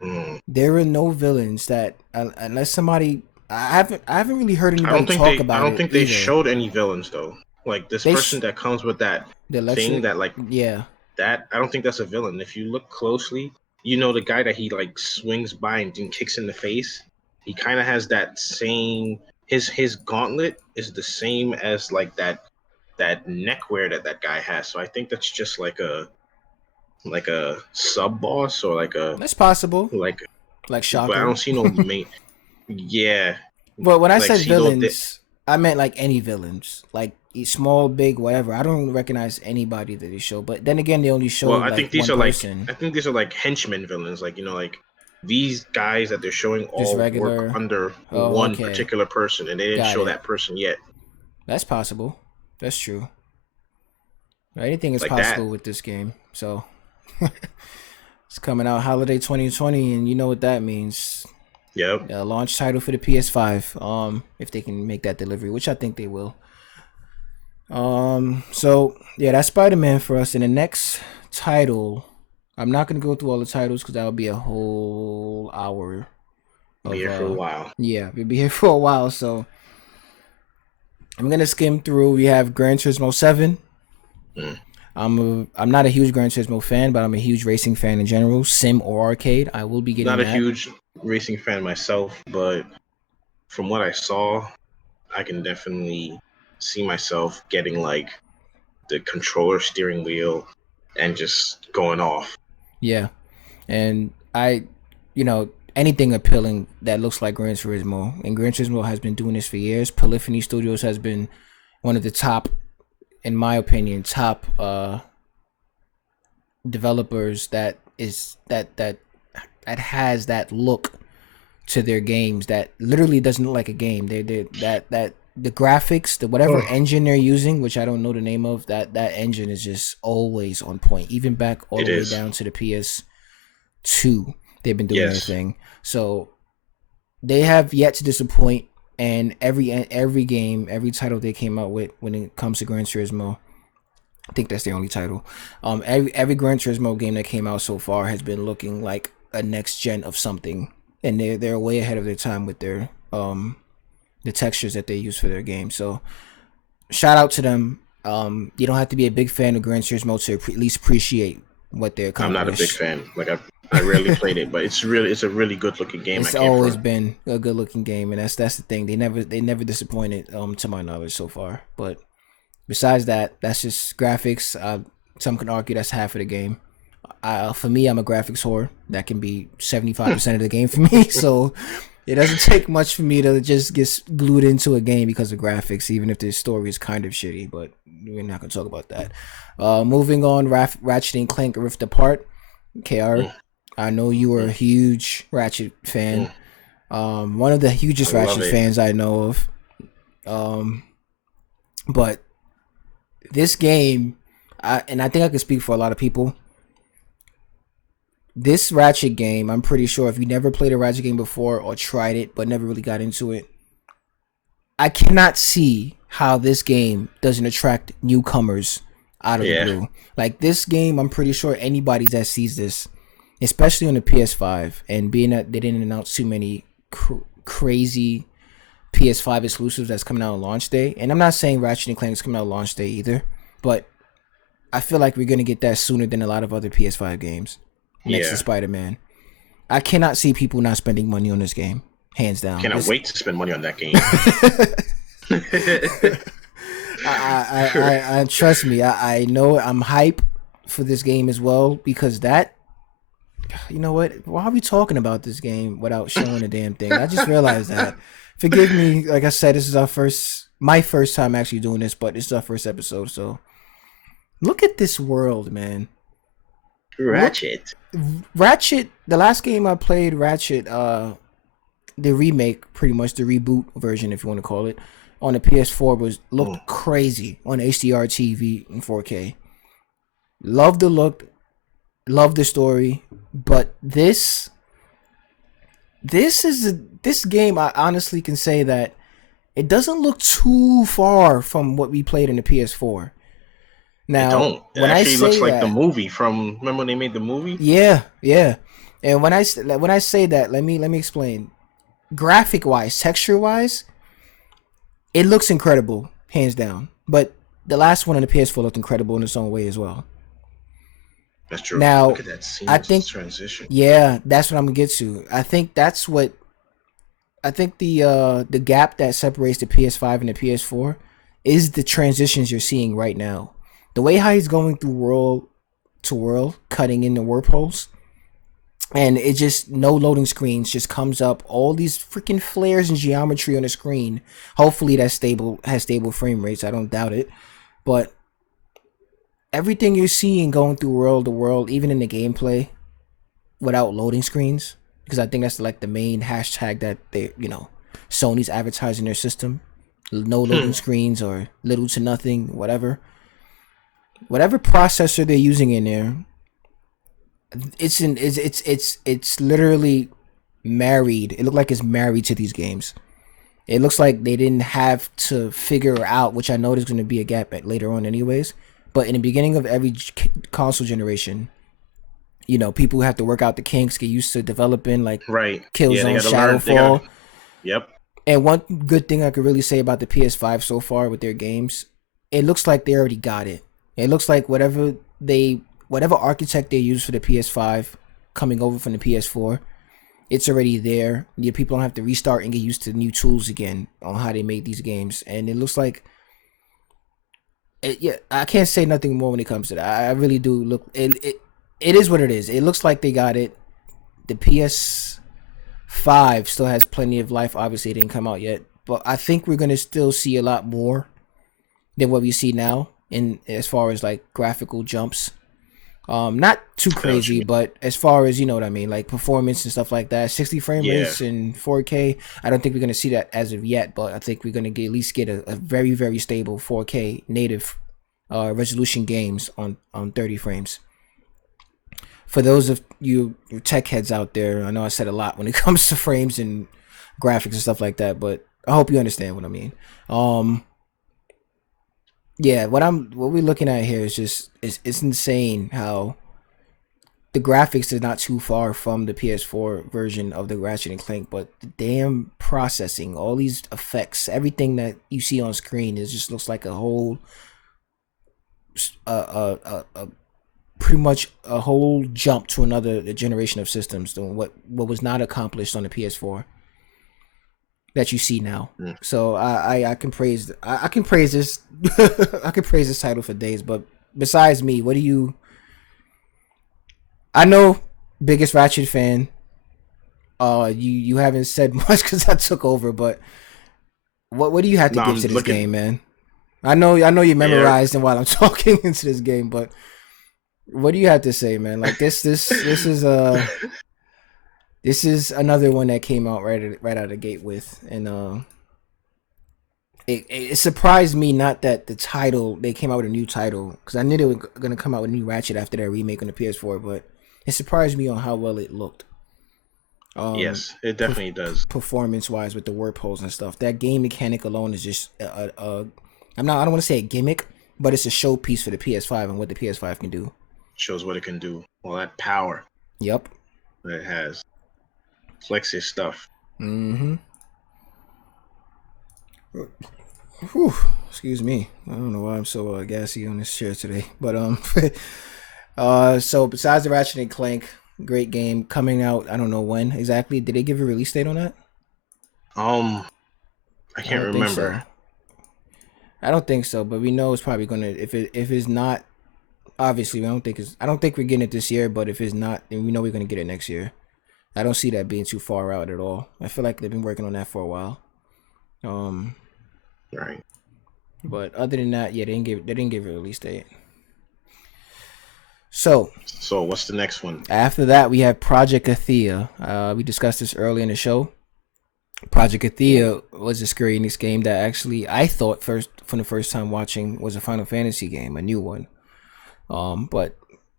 Mm. There are no villains that unless somebody I haven't really heard anybody talk I about don't it think they either. showed any villains though. Like this They person that comes with that the thing electric, that like yeah, that. I don't think that's a villain. If you look closely, you know the guy that he like swings by and kicks in the face. He kind of has that same. His gauntlet is the same as like that neckwear that guy has. So I think that's just like a sub boss or that's possible. like. Like But I Shocker. don't see no main. Yeah, But when I like said see though. That, villains, I meant like any villains, like small, big, whatever. I don't recognize anybody that they show. But then again, they only well, showed like one person, I think these are like henchmen villains. Like like these guys that they're showing just all work regular. under Oh, one okay, particular person, and they didn't got show it. that person yet. That's possible. That's true. Anything is Like that. possible with this game. So it's coming out holiday 2020, and you know what that means. Yep. Launch title for the PS5. If they can make that delivery, which I think they will. So yeah, that's Spider-Man for us. In the next title, I'm not gonna go through all the titles because that would be a whole hour Be of here for a while. yeah, we'll be here for a while. So I'm gonna skim through. We have Gran Turismo 7. Mm. I'm not a huge Gran Turismo fan, but I'm a huge racing fan in general, sim or arcade. I will be getting Not a that. huge racing fan myself, but from what I saw, I can definitely see myself getting like the controller steering wheel and just going off. Yeah, and anything appealing that looks like Gran Turismo, and Gran Turismo has been doing this for years. Polyphony Studios has been one of the top, in my opinion, top developers that has that look to their games that literally doesn't look like a game. They that the graphics, the whatever Oh, engine they're using, which I don't know the name of, that engine is just always on point. Even back all it the way is. down to the PS2, they've been doing their Yes. thing. So they have yet to disappoint. And every game, every title they came out with when it comes to Gran Turismo, I think that's the only title. Every Gran Turismo game that came out so far has been looking like a next gen of something, and they're way ahead of their time with their the textures that they use for their game. So shout out to them. You don't have to be a big fan of Gran Turismo to at least appreciate what they I'm not a big accomplish. fan. Like I rarely played it, but it's a really good looking game. I It's can't always front. been a good looking game, and that's the thing. They never disappointed to my knowledge so far. But besides that, that's just graphics. Some can argue that's half of the game. For me, I'm a graphics whore. That can be 75% of the game for me. So it doesn't take much for me to just get glued into a game because of graphics, even if the story is kind of shitty. But we're not gonna talk about that. Moving on, Ratchet and Clank Rift Apart. KR, Mm, I know you were a mm, huge Ratchet fan. mm. One of the I hugest love Ratchet it. fans I know of. Um, but this game, and I think I can speak for a lot of people. This Ratchet game, I'm pretty sure if you never played a Ratchet game before or tried it but never really got into it, I cannot see how this game doesn't attract newcomers out of the Yeah. blue. Like this game, I'm pretty sure anybody that sees this, especially on the PS5, and being that they didn't announce too many crazy PS5 exclusives that's coming out on launch day, and I'm not saying Ratchet and Clank is coming out on launch day either, but I feel like we're gonna get that sooner than a lot of other PS5 games. Next to Yeah. Spider-Man, I cannot see people not spending money on this game, hands down. Cannot This, wait to spend money on that game. I trust me. I know I'm hype for this game as well because that. You know what? Why are we talking about this game without showing a damn thing? I just realized that. Forgive me. Like I said, this is my first time actually doing this, but this is our first episode. So look at this world, man. Look, Ratchet. Ratchet. The last game I played, Ratchet, the remake, pretty much the reboot version, if you want to call it, on the PS4 looked Mm. crazy on HDR TV in 4K. Love the look. Love the story, but this this game, I honestly can say that it doesn't look too far from what we played in the PS4. It Now, don't. It when I actually looks say like the that, movie from. Remember when they made the movie? yeah, and when I say that, let me explain. Graphic wise, texture wise, it looks incredible, hands down. But the last one on the PS4 looked incredible in its own way as well. That's true. Look Now, at that I seamless think, transition. yeah, that's what I'm gonna get to. I think the gap that separates the PS5 and the PS4 is the transitions you're seeing right now. The way how he's going through world to world, cutting in the warp holes, and it just no loading screens just comes up all these freaking flares and geometry on the screen. Hopefully that's stable, has stable frame rates. I don't doubt it, but everything you're seeing going through world to world, even in the gameplay, without loading screens, because I think that's like the main hashtag that they, Sony's advertising their system. No loading screens or little to nothing, whatever processor they're using in there. It's literally married. It looked like it's married to these games. It looks like they didn't have to figure out, which I know there's going to be a gap at later on, anyways. But in the beginning of every console generation, people have to work out the kinks, get used to developing, like Right. Yeah, they Killzone, gotta learn. They gotta. Shadowfall. Yep. And one good thing I could really say about the PS5 so far with their games, it looks like they already got it. It looks like whatever architect they use for the PS5 coming over from the PS4, it's already there. People don't have to restart and get used to new tools again on how they make these games. And it looks like yeah, I can't say nothing more when it comes to that. I really do look it is what it is. It looks like they got it. The PS5 still has plenty of life. Obviously, it didn't come out yet, but I think we're gonna still see a lot more than what we see now in as far as like graphical jumps. Not too I know what you crazy, mean. but as far as you know what I mean, like performance and stuff like that, 60 frame Yeah. rates and 4K. I don't think we're gonna see that as of yet, but I think we're gonna at least get a very very stable 4K native resolution games on 30 frames. For those of you tech heads out there, I know I said a lot when it comes to frames and graphics and stuff like that, but I hope you understand what I mean. Um, yeah, what we're looking at here is just it's insane how the graphics is not too far from the PS4 version of the Ratchet and Clank, but the damn processing, all these effects, everything that you see on screen, it just looks like a whole, pretty much a whole jump to another generation of systems doing what was not accomplished on the PS4 that you see now. Mm. So I can praise I can praise this I can praise this title for days. But besides me, what do you? I know biggest Ratchet fan. You haven't said much because I took over, but what do you have to No, give I'm to this looking. game, man? I know you Yeah. memorized and while I'm talking into this game, but what do you have to say, man? Like this is another one that came out right out of the gate with, and it surprised me not that the title they came out with a new title because I knew they were gonna come out with a new Ratchet after that remake on the PS4, but it surprised me on how well it looked. Yes, it definitely does. Performance wise with the warp holes and stuff. That game mechanic alone is just I don't want to say a gimmick, but it's a showpiece for the PS5 and what the PS5 can do. Shows what it can do. All that power Yep. that it has. Flex your stuff. Mm-hmm. Whew. Excuse me. I don't know why I'm so gassy on this chair today, but so besides the Ratchet and Clank, great game coming out. I don't know when exactly. Did they give a release date on that? I I can't don't think remember. so. I don't think so, but we know it's probably gonna if it's not obviously I don't think we're getting it this year, but if it's not, then we know we're gonna get it next year. I don't see that being too far out at all. I feel like they've been working on that for a while. Um, Right. but other than that, yeah, they didn't give a release date. So So what's the next one? after that, we have Project Athea. We discussed this early in the show. Project Athea was a Square Enix game that actually I thought from the first time watching was a Final Fantasy game, a new one. But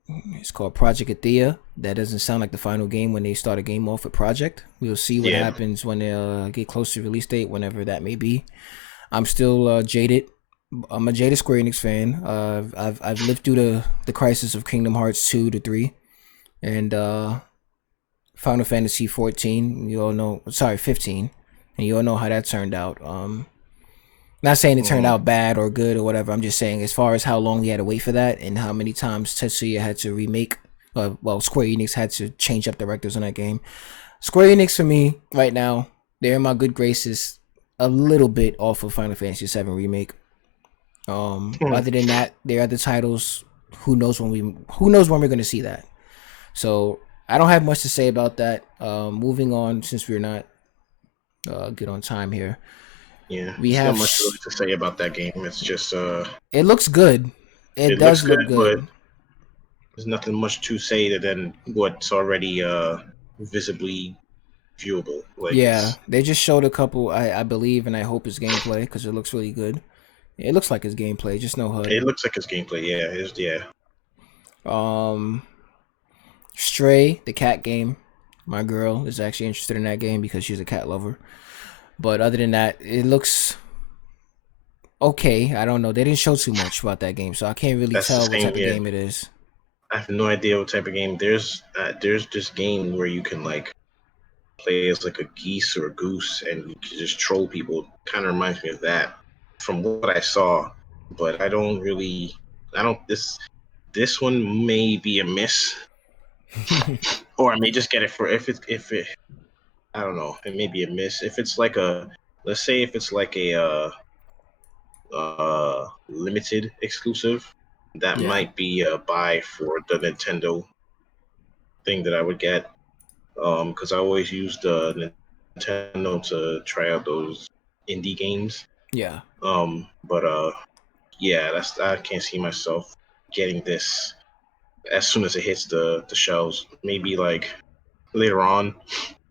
It's called Project Athea. That doesn't sound like the final game when they start a game off with Project. We'll see what Yeah. happens when they get close to release date, whenever that may be. I'm still jaded. I'm a jaded Square Enix fan. I've lived through the crisis of Kingdom Hearts 2 to 3 and Final Fantasy 14. You all know, sorry, 15, and you all know how that turned out. Not saying it turned Mm, out bad or good or whatever. I'm just saying as far as how long we had to wait for that and how many times Tetsuya had to remake. Square Enix had to change up directors on that game. Square Enix for me right now, they're in my good graces a little bit off of Final Fantasy 7 remake. Other than that, their other titles, who knows when we're gonna see that. So I don't have much to say about that. Moving on, since we're not good on time here, yeah. we It's not have. much really to say about that game. It's just It looks good. It it looks does good, look but good. there's nothing much to say than what's already visibly viewable. Like Yeah, it's they just showed a couple. I believe and I hope it's gameplay because it looks really good. It looks like it's gameplay, just no HUD. it looks like it's gameplay. Yeah, yeah. Um, Stray, the cat game. My girl is actually interested in that game because she's a cat lover. But other than that, it looks okay. I don't know. They didn't show too much about that game, so I can't really That's the tell what same. type of Yeah, game it is. I have no idea what type of game. There's this game where you can like play as like a geese or a goose and you can just troll people. Kind of reminds me of that from what I saw, but I don't really. I don't this one may be a miss, or I may just get it for if it. I don't know. It may be a miss if it's like a. Let's say if it's like a limited exclusive, that Yeah, might be a buy for the Nintendo thing that I would get. Because I always use the Nintendo to try out those indie games. yeah, But yeah, that's I can't see myself getting this as soon as it hits the shelves. Maybe like later on,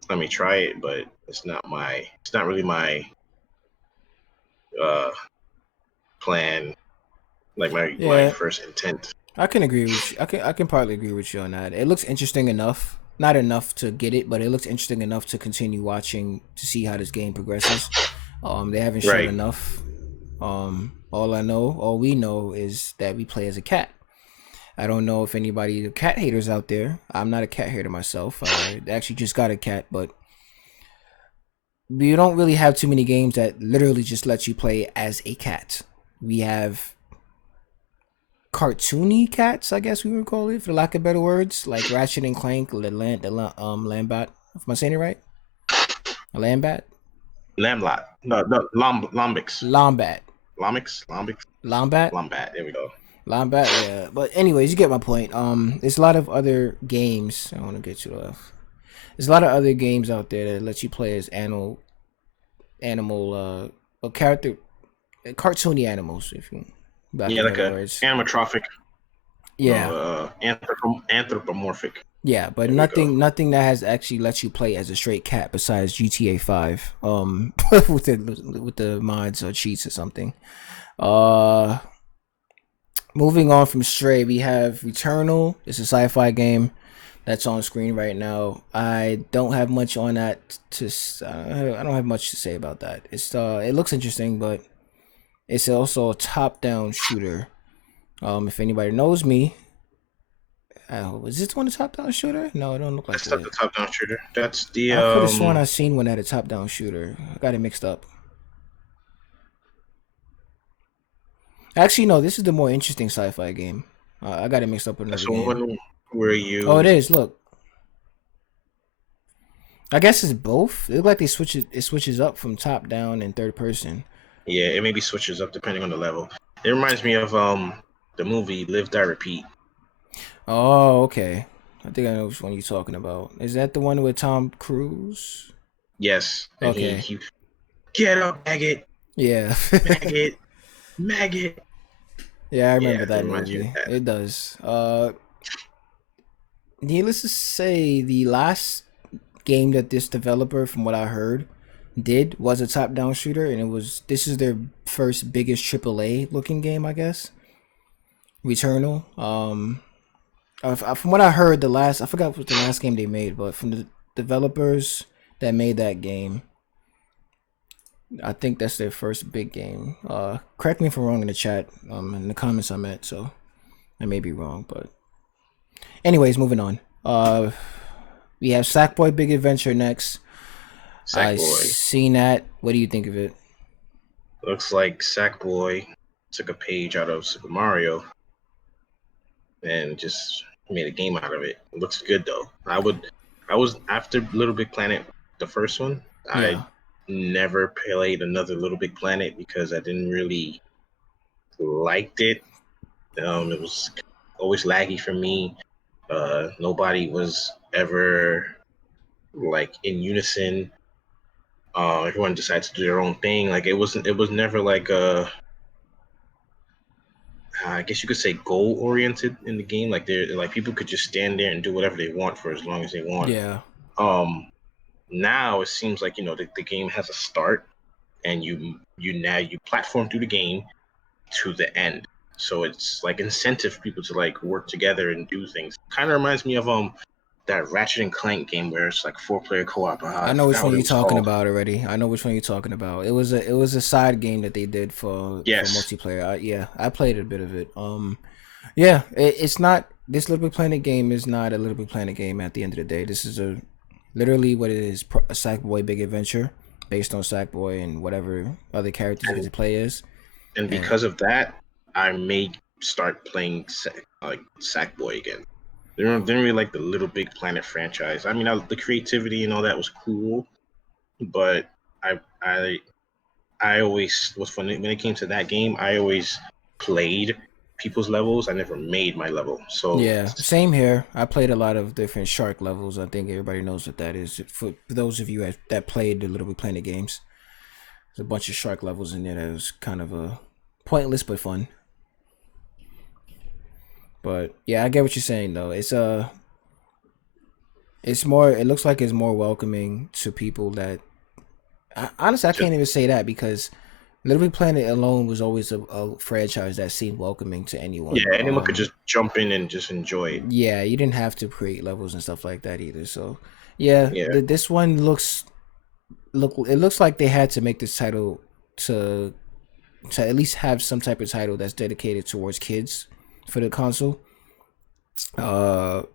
let me try it, but it's not really my uh plan, like my yeah. first intent. I can agree with you. I can partly agree with you on that. It looks interesting enough. Not enough to get it, but it looks interesting enough to continue watching to see how this game progresses. They haven't showed Right. enough. All we know is that we play as a cat. I don't know if anybody cat haters out there. I'm not a cat hater myself. I actually just got a cat, but we don't really have too many games that literally just let you play as a cat. We have cartoony cats, I guess we would call it, for lack of better words, like Ratchet and Clank, Lambat. Am I saying it right? A Lambat, Lamblot. No, Lombix. Lombat, Lombix. Lombat, Lombat. There we go. Lombat. Yeah, but anyways, you get my point. There's a lot of other games. I want to get to the left. There's a lot of other games out there that let you play as or character, cartoony animals, if you lack Yeah, of like better a words. animatronic, Yeah, anthropomorphic. yeah, but There we go. nothing that has actually let you play as a straight cat besides GTA 5. With the mods or cheats or something. Uh, Moving on from Stray, we have Returnal. It's a sci-fi game that's on screen right now. I don't have much on that I don't have much to say about that. It looks interesting, but it's also a top-down shooter. If anybody knows me, is this one a top-down shooter? No, it don't look like That's not it. the top-down shooter. That's the I could have sworn I seen one at a top-down shooter. I got it mixed up. Actually, no, this is the more interesting sci-fi game. I got it mixed up with that's another the game. one where Oh, it you is. Look, I guess it's both. It looks like it switches up from top down and third person. yeah, it maybe switches up depending on the level. It reminds me of the movie Live Die Repeat. Oh, okay. I think I know which one you're talking about. Is that the one with Tom Cruise? Yes, and Okay. he get up, maggot, Yeah. maggot, maggot. Yeah, I remember Yeah, it that reminds me of movie. that. It does. Needless to say, the last game that this developer, from what I heard, did was a top-down shooter, and this is their first biggest AAA looking game, I guess. Returnal. From what I heard, I forgot what the last game they made, but from the developers that made that game, I think that's their first big game. Correct me if I'm wrong in the chat, in the comments I meant, so I may be wrong, but anyways, moving on. We have Sackboy Big Adventure next. I Sackboy. seen that. What do you think of it? Looks like Sackboy took a page out of Super Mario and just made a game out of it. It looks good though. I was after Little Big Planet, the first one. I Yeah, never played another Little Big Planet because I didn't really liked it. It was always laggy for me. Nobody was ever like in unison. Everyone decided to do their own thing. Like it wasn't. It was never like a. I guess you could say goal oriented in the game. Like they're like people could just stand there and do whatever they want for as long as they want. yeah, Um, Now it seems like the game has a start, and you platform through the game to the end. So it's like incentive for people to like work together and do things. Kind of reminds me of that Ratchet and Clank game where it's like 4-player co-op. I I know which forgot one what it you're was talking called. about already. I know which one you're talking about. It was a side game that they did for Yes, multiplayer. Yeah, I played a bit of it. Yeah, it's not this Little Big Planet game is not a Little Big Planet game at the end of the day. This is a literally what it is, a Sackboy Big Adventure based on Sackboy and whatever other characters you get and to play as. and And because of that, I may start playing like Sackboy again. Didn't really like the Little Big Planet franchise. I mean, the creativity and all that was cool, but I I always was when it came to that game. I always played people's levels. I never made my level. So yeah, same here. I played a lot of different shark levels. I think everybody knows what that is. For those of you that played the Little Big Planet games, there's a bunch of shark levels in there that was kind of pointless but fun. But yeah, I get what you're saying though. It's more. It looks like it's more welcoming to people that. Honestly, I just can't even say that because Little Big Planet alone was always a franchise that seemed welcoming to anyone. yeah, anyone could just jump in and just enjoy it. Yeah, you didn't have to create levels and stuff like that either. So, yeah, Yeah, this one look. It looks like they had to make this title to to at least have some type of title that's dedicated towards kids for the console. Uh, yeah.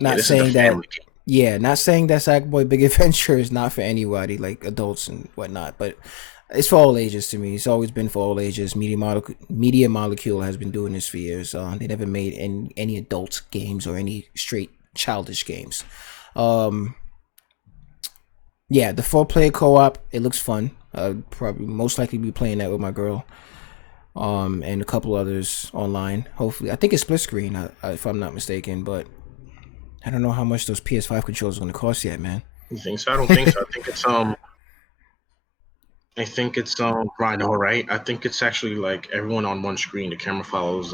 not This is the saying that. family game. Yeah, not saying that Sackboy Big Adventure is not for anybody, like adults and whatnot, but it's for all ages to me. It's always been for all ages. Media Molecule has been doing this for years. They never made any adult games or any straight childish games. Um, yeah, the 4-player co-op, it looks fun. Probably most likely be playing that with my girl. And a couple others online. Hopefully, I think it's split screen, if I'm not mistaken. But I don't know how much those PS5 controllers are going to cost yet, man. You think so? I don't think so. I think it's I know, right? I think it's actually like everyone on one screen. The camera follows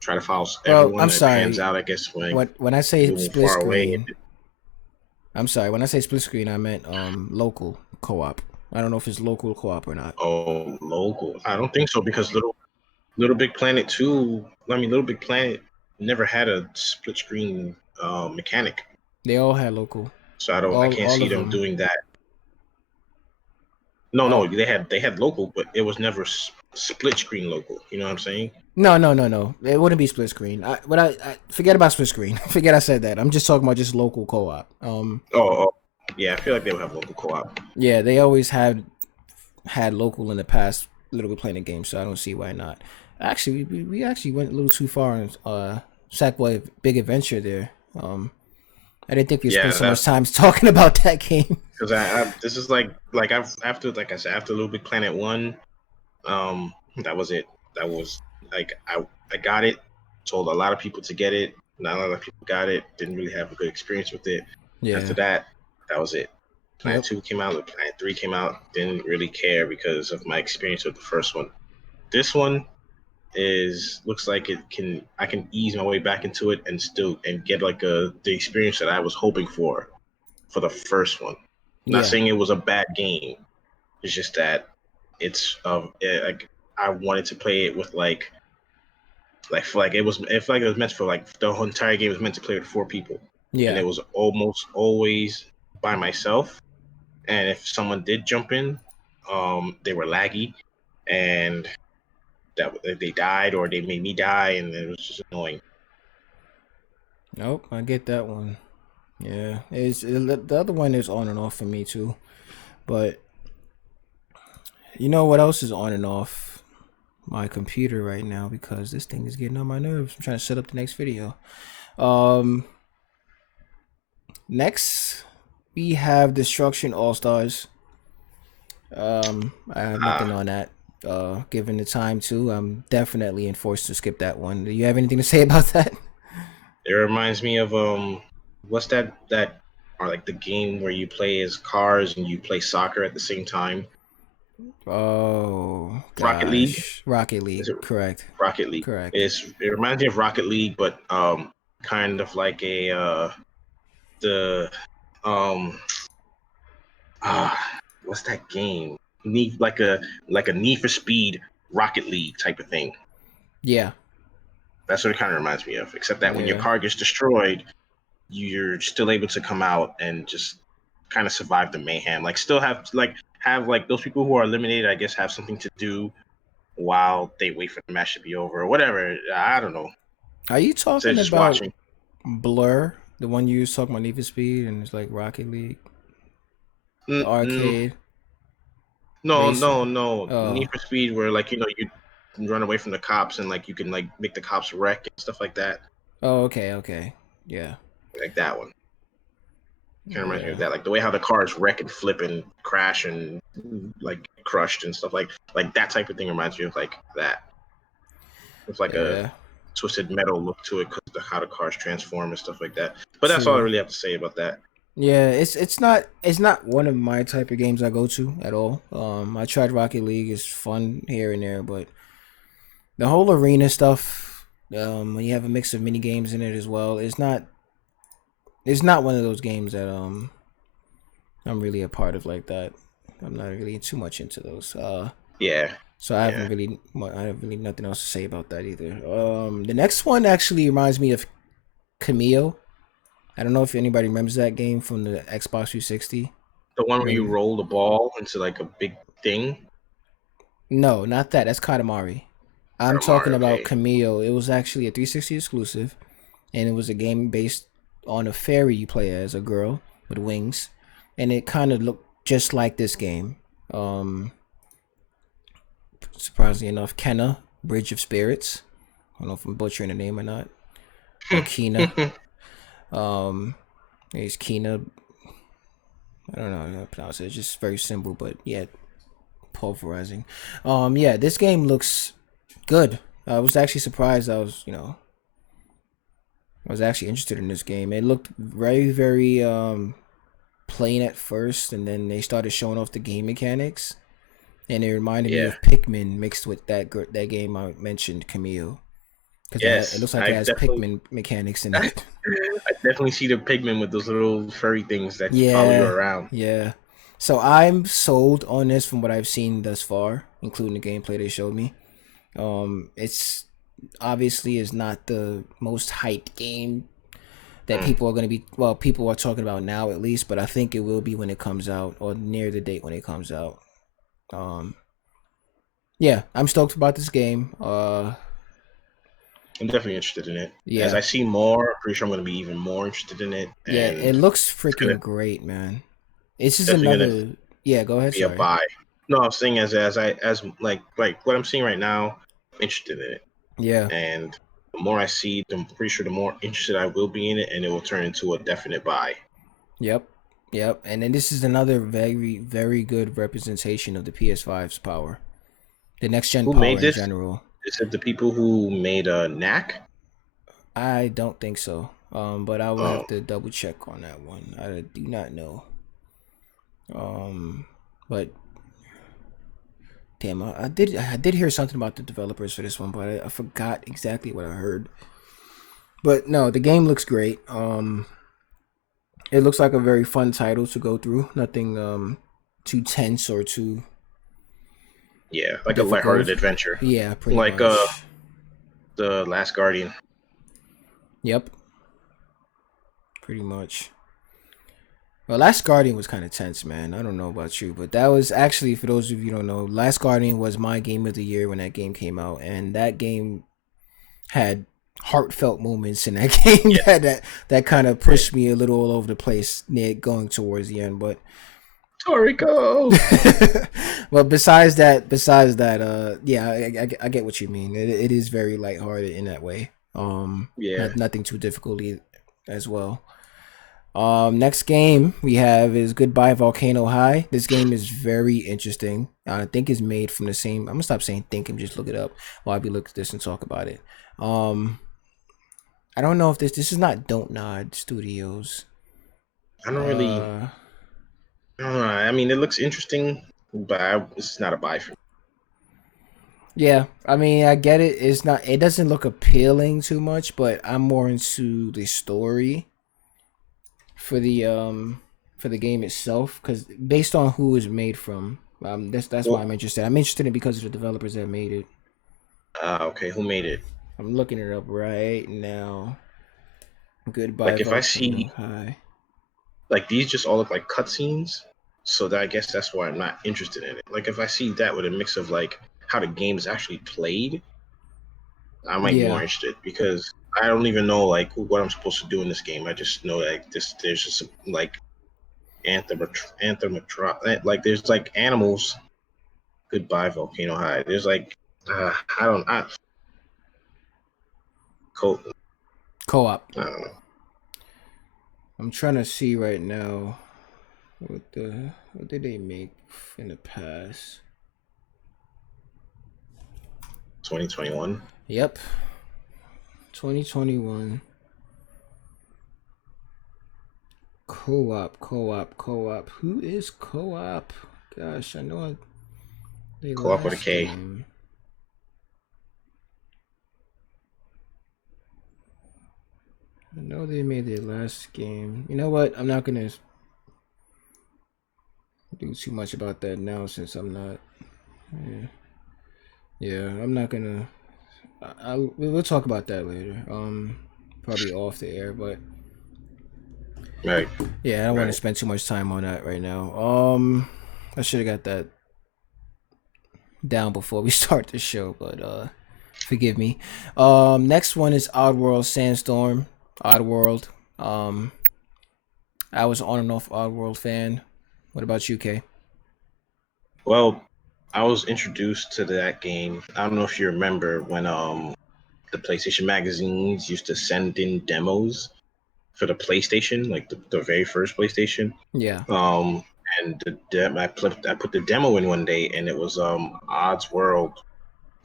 try to follow Well, everyone. I'm It pans sorry. out, I guess, when When I say moving split far away. screen, I'm sorry. When I say split screen, I meant local co-op. I don't know if it's local co-op or not. Oh, local. I don't think so because Little Big Planet 2. I mean, Little Big Planet never had a split screen mechanic, They all had local. so I can't All see of them them. doing that. No, no, All they had local, but it was never split screen local. You know what I'm saying? No, no, no, no. It wouldn't be split screen. I forget about split screen. Forget I said that. I'm just talking about just local co-op. Oh, yeah. I feel like they would have local co-op. Yeah, they always had local in the past Little Big Planet games, so I don't see why not. Actually, we actually went a little too far in Sackboy Big Adventure there. I didn't think we spent Yeah, so much that time talking about that game. because I this is like I've after like I said after Little Big Planet 1. That was it. That was like I got it. Told a lot of people to get it. Not a lot of people got it. Didn't really have a good experience with it. After Yeah. that, that was it. Planet Yep. 2 came out. Planet 3 came out. Didn't really care because of my experience with the first one. This one is looks like I can ease my way back into it and still and get like the experience that I was hoping for the first one. Not Yeah. saying it was a bad game. It's just that it's like I wanted to play it with like Like it was meant for like the whole entire game was meant to play with 4 people, and Yeah. it was almost always by myself. And if someone did jump in, they were laggy, and that they died or they made me die, and it was just annoying. Nope, I get that one. Yeah, the other one is on and off for me too. But you know what else is on and off? My computer right now because this thing is getting on my nerves. I'm trying to set up the next video. Um, Next we have Destruction All Stars. I have nothing Ah, on that. Given the time too, I'm definitely enforced to skip that one. Do you have anything to say about that? it reminds me of what's that or like the game where you play as cars and you play soccer at the same time? Oh Rocket League? gosh, Rocket Is League, it correct, Rocket League? correct. It reminds me of Rocket League, but kind of like a the um what's that game? Need like a Need for Speed Rocket League type of thing. Yeah, That's what it kind of reminds me of. Except that when your yeah. car gets destroyed, you're still able to come out and just kind of survive the mayhem. Like still have like those people who are eliminated, I guess, have something to do while they wait for the match to be over or whatever. I don't know. Are you Instead of talking just about watching. Blur, the one you was talking about Need for Speed, and it's like Rocket League, the Mm-mm. arcade No, no, racing? no. Oh, Need for Speed, where like you run away from the cops and like you can like make the cops wreck and stuff like that. oh, okay, okay, yeah, Like that one. Kind of reminds me of yeah, that. Like the way how the cars wreck and flip and crash and like crushed and stuff like that type of thing reminds me of like that. It's like a yeah. twisted metal look to it because of how the cars transform and stuff like that. But that's all I True. really have to say about that. Yeah, it's not one of my type of games I go to at all. I tried Rocket League, it's fun here and there, but the whole arena stuff, when you have a mix of mini games in it as well, it's not one of those games that I'm really a part of like that. I'm not really too much into those. Yeah, So yeah. I have really nothing else to say about that either. The next one actually reminds me of Camille. I don't know if anybody remembers that game from the Xbox 360. The one where you Rem- roll the ball into like a big thing. No, not that. That's Katamari. I'm talking Mario, about okay. Camille. It was actually a 360 exclusive, and it was a game based on a fairy you play as a girl with wings, and it kind of looked just like this game. Um, Surprisingly enough, Kenna, Bridge of Spirits. I don't know if I'm butchering the name or not. Or Kina. Um, it's Kina. I don't know how to pronounce it. It's just very simple, but yeah, pulverizing. Yeah, this game looks good. I was actually surprised. I was actually interested in this game. It looked very, very plain at first, and then they started showing off the game mechanics, and it reminded me Yeah. of Pikmin mixed with that game I mentioned, Camille, because it Yes, looks like it has Pikmin mechanics in it. I definitely see the pigmen with those little furry things that follow you Yeah, around. yeah. So I'm sold on this from what I've seen thus far, including the gameplay they showed me. It's obviously is not the most hyped game that Mm. people are going to be, well, people are talking about now at least, but I think it will be when it comes out or near the date when it comes out. Um, yeah, I'm stoked about this game. I'm definitely interested in it. As Yeah, I see more, I'm pretty sure I'm going to be even more interested in it, yeah, it and looks it's gonna freaking great, man. This is definitely gonna another. Yeah, go ahead. be a Sorry. buy. No, I'm saying as like what I'm seeing right now, I'm interested in it, Yeah. and the more I see, I'm pretty sure the more interested I will be in it, and it will turn into a definite buy. Yep. Yep. And then this is another very, very good representation of the PS5's power, the next gen Who power made in this? general. Is it the people who made Knack? I don't think so. But I will Oh, have to double check on that one. I do not know. Um, but damn, I did hear something about the developers for this one, but I forgot exactly what I heard. But no, the game looks great. It looks like a very fun title to go through. Nothing too tense or too yeah, like a lighthearted difficult. adventure. Yeah, pretty Like much. The Last Guardian. Yep, pretty much. Well, Last Guardian was kind of tense, man. I don't know about you, but that was actually, for those of you who don't know, Last Guardian was my game of the year when that game came out, and that game had heartfelt moments in that game Yeah. that kind of pushed me a little all over the place near going towards the end. But Toriko. but besides that, yeah, I get what you mean. It is very lighthearted in that way. Yeah. Nothing too difficult as well. Next game we have is Goodbye Volcano High. This game is very interesting. I think it's made from the same. I'm gonna stop saying think and just look it up while we look at this and talk about it. Um, I don't know if this is not Don't Nod Studios. I don't really. Uh, I mean, it looks interesting, but it's not a buy for me. yeah, I mean I get it. It's not. It doesn't look appealing too much, but I'm more into the story for the game itself because based on who it's made from. That's why Well, I'm interested. I'm interested in because of the developers that made it. okay, who made it? I'm looking it up right now. Goodbye Like, if I see Volcano High. like these, just all look like cutscenes, so that I guess that's why I'm not interested in it. Like, if I see that with a mix of like how the game is actually played, I might be more Yeah, interested because I don't even know like what I'm supposed to do in this game. I just know that there's just some, like like there's like animals. Goodbye Volcano High. There's like I don't I, co- co-op. I don't know. I'm trying to see right now what did they make in the past. 2021. Yep, 2021. Co-op. Who is co-op? Gosh, I know the Co-op with a last K. game. I know they made their last game. You know what? I'm not gonna do too much about that now since I'm not. Yeah, yeah, I'm not gonna. We'll talk about that later. Probably off the air, but Right. yeah, I don't want to Right. spend too much time on that right now. I should have got that down before we start the show, but forgive me. Next one is Oddworld Sandstorm. Oddworld. Um, I was on and off Oddworld fan. What about you, Kay? Well, I was introduced to that game. I don't know if you remember when the PlayStation magazines used to send in demos for the PlayStation, like the very first PlayStation. Yeah. Um, and I put the demo in one day, and it was Odds World.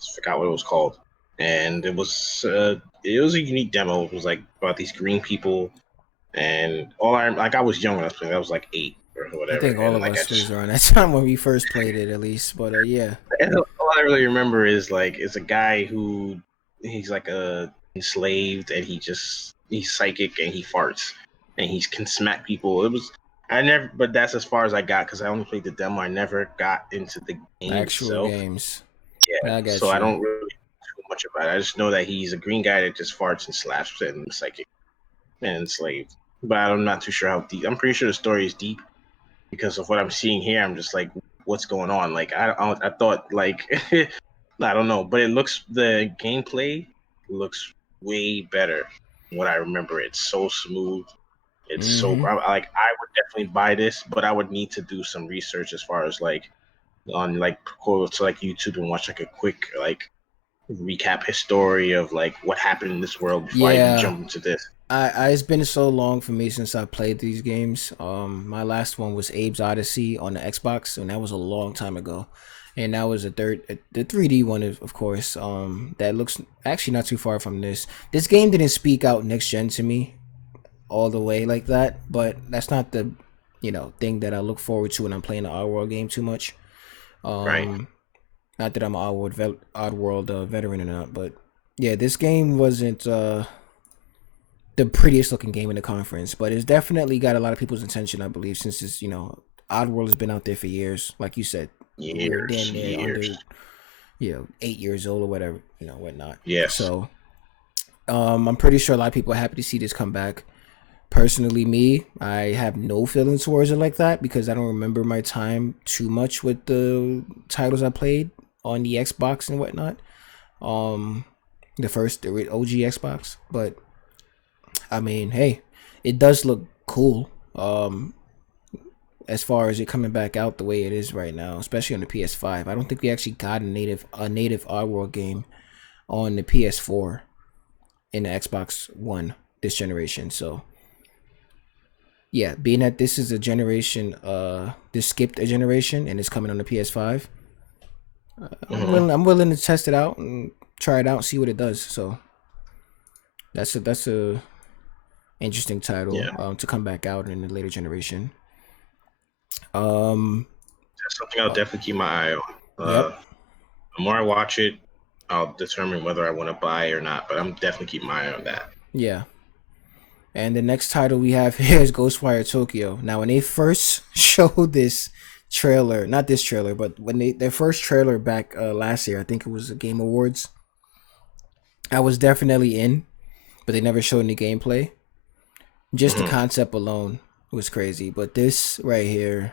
I forgot what it was called, and it was a unique demo. It was like about these green people, and I was young when I was playing. I was like 8 or I whatever, think all and of like I us was just around that time when we first played it, at least. But yeah, and all I really remember is like it's a guy who he's like a enslaved, and he's psychic and he farts and he can smack people. It was I never, but that's as far as I got because I only played the demo. I never got into the game actual itself. games. Yeah, I so got I you. don't really know too much about it. I just know that he's a green guy that just farts and slaps and psychic and enslaved. But I'm not too sure how deep. I'm pretty sure the story is deep because of what I'm seeing here. I'm just like, what's going on? Like I thought like I don't know, but the gameplay looks way better than what I remember. It's so smooth. It's so Mm-hmm. like I would definitely buy this, but I would need to do some research as far as like on like go to like YouTube and watch like a quick like recap history of like what happened in this world before I even Yeah, jump into this. it's been so long for me since I played these games. My last one was Abe's Odyssey on the Xbox, and that was a long time ago. And that was the 3D one, of course. That looks actually not too far from this. This game didn't speak out next gen to me all the way like that, but that's not the, thing that I look forward to when I'm playing the Oddworld game too much. Right. Um, Not that I'm an Oddworld veteran or not, but yeah, this game wasn't the prettiest looking game in the conference, but it's definitely got a lot of people's attention, I believe, since it's Oddworld has been out there for years. Like you said, we're Years, damn near under years. 8 years old or whatever, whatnot. Yes. So I'm pretty sure a lot of people are happy to see this come back. Personally, me, I have no feelings towards it like that because I don't remember my time too much with the titles I played on the Xbox and whatnot. Um, the OG Xbox, but I mean, hey, it does look cool. As far as it coming back out the way it is right now, especially on the PS5. I don't think we actually got a native Oddworld game on the PS4 in the Xbox One this generation. So yeah, being that this is a generation, this skipped a generation and it's coming on the PS5. I'm Hmm. willing. I'm willing to test it out and try it out, and see what it does. So that's a interesting title Yeah, to come back out in the later generation. Um. that's something I'll definitely keep my eye on. Yep. The more I watch it, I'll determine whether I want to buy or not. But I'm definitely keeping my eye on that. Yeah. And the next title we have here is Ghostwire Tokyo. Now, when they first showed this trailer, not this trailer, but when their first trailer back last year, I think it was the Game Awards, I was definitely in, but they never showed any gameplay. Just the Hmm. concept alone was crazy. But this right here,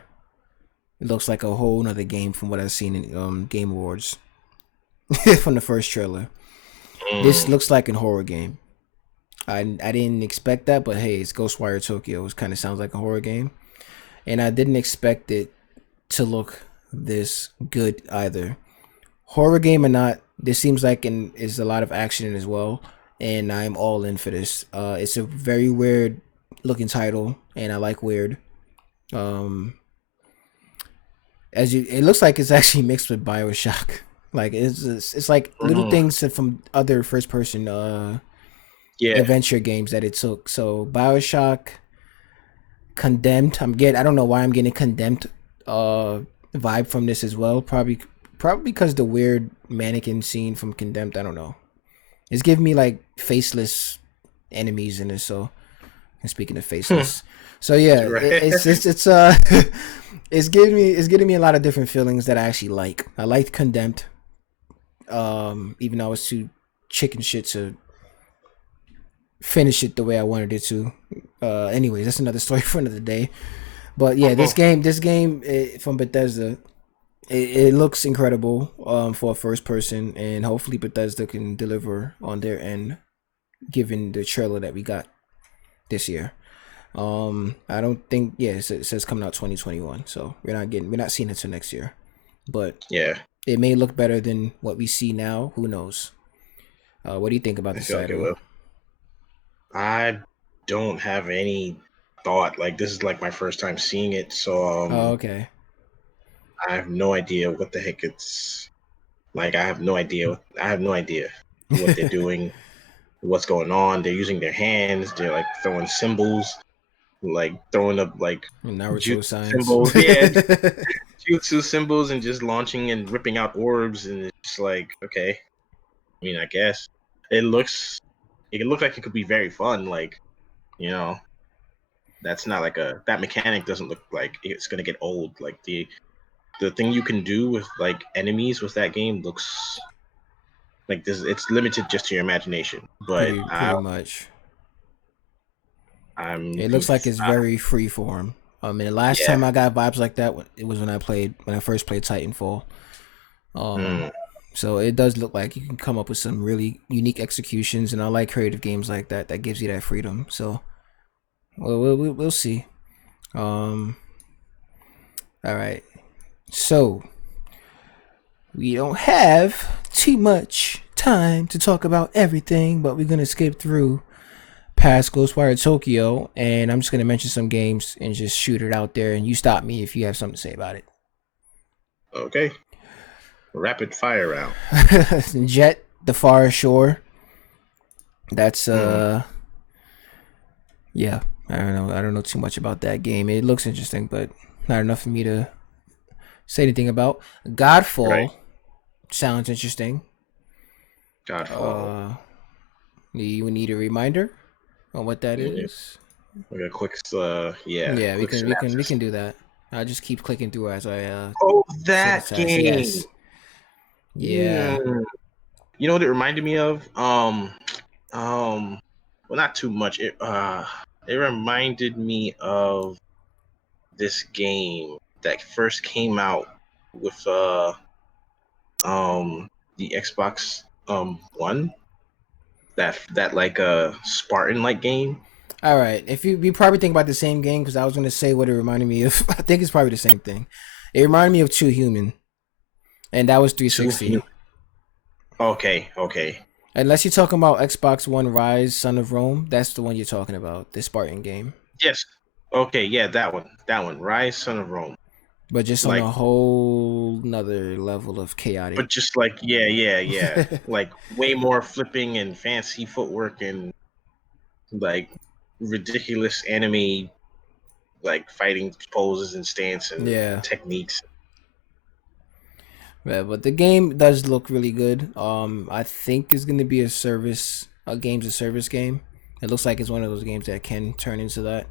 it looks like a whole nother game from what I've seen in Game Awards from the first trailer. This Mm. looks like a horror game. I didn't expect that, but hey, it's Ghostwire Tokyo. It kind of sounds like a horror game, and I didn't expect it to look this good either. Horror game or not, this seems like is a lot of action in as well, and I'm all in for this. It's a very weird looking title, and I like weird. Um, it looks like it's actually mixed with Bioshock. Like it's like little Mm. things from other first person Yeah. adventure games that it took. So Bioshock, Condemned. I don't know why I'm getting Condemned vibe from this as well. Probably because the weird mannequin scene from Condemned. I don't know. It's giving me like faceless enemies in this. So, and speaking of faceless, so yeah, Right. it's getting me a lot of different feelings that I actually like. I liked Condemned. Even though I was too chicken shit to finish it the way I wanted it to. Anyways, that's another story for another day. But yeah, this game from Bethesda, it looks incredible for a first person, and hopefully Bethesda can deliver on their end, given the trailer that we got this year. I don't think it says coming out 2021, so we're not seeing it till next year, but Yeah, it may look better than what we see now. Who knows? What do you think about I this feel like it title? will. I don't have any thought. Like this is like my first time seeing it, so Oh, okay. I have no idea what the heck it's like. I have no idea. I have no idea what they're doing, what's going on. They're using their hands. They're like throwing symbols, like throwing up like Naruto jutsu signs. symbols. Yeah, jutsu symbols, and just launching and ripping out orbs, and it's just like okay. I mean, I guess it looks. It can look like it could be very fun. Like you know, that's not like a that mechanic doesn't look like it's gonna get old. Like the thing you can do with like enemies with that game looks like this. It's limited just to your imagination. But Pretty much. I'm It looks like conf- it's very freeform. And the last yeah. time I got vibes like that, it was when I first played Titanfall. Mm, So it does look like you can come up with some really unique executions, and I like creative games like that. That gives you that freedom. So we'll see. Um, all right. So we don't have too much time to talk about everything, but we're gonna skip through past Ghostwire Tokyo, and I'm just gonna mention some games and just shoot it out there, and you stop me if you have something to say about okay. Rapid fire round. it. Jet, The Far Shore. That's Mm, yeah. I don't know. I don't know too much about that game. It looks interesting, but not enough for me to say anything about. right. Godfall sounds interesting. Godfall. Uh, you need a reminder on what that Yeah, is? like a quick. Yeah. Yeah, we Quick can we can we synopsis. can do that. I'll just keep clicking through as I Oh, say the that task. game. Yes. Yeah. Mm. You know what it reminded me of? well, not too much. It reminded me of this game that first came out with um the Xbox One, that like a Spartan like game. All right, if you probably think about the same game because I was gonna say what it reminded me of. I think it's probably the same thing. It reminded me of Two Human, and that was Two 360. Okay, okay. Unless you're talking about Xbox One Rise, Son of Rome, that's the one you're talking about, the Spartan game. Yes. Okay, yeah, that one. That one. Rise Son of Rome. But just on Like a whole nother level of chaotic. but just like yeah. Like way more flipping and fancy footwork and like ridiculous anime like fighting poses and stance and Yeah. techniques. Yeah, but the game does look really good. I think it's gonna be a games of service game. It looks like it's one of those games that can turn into that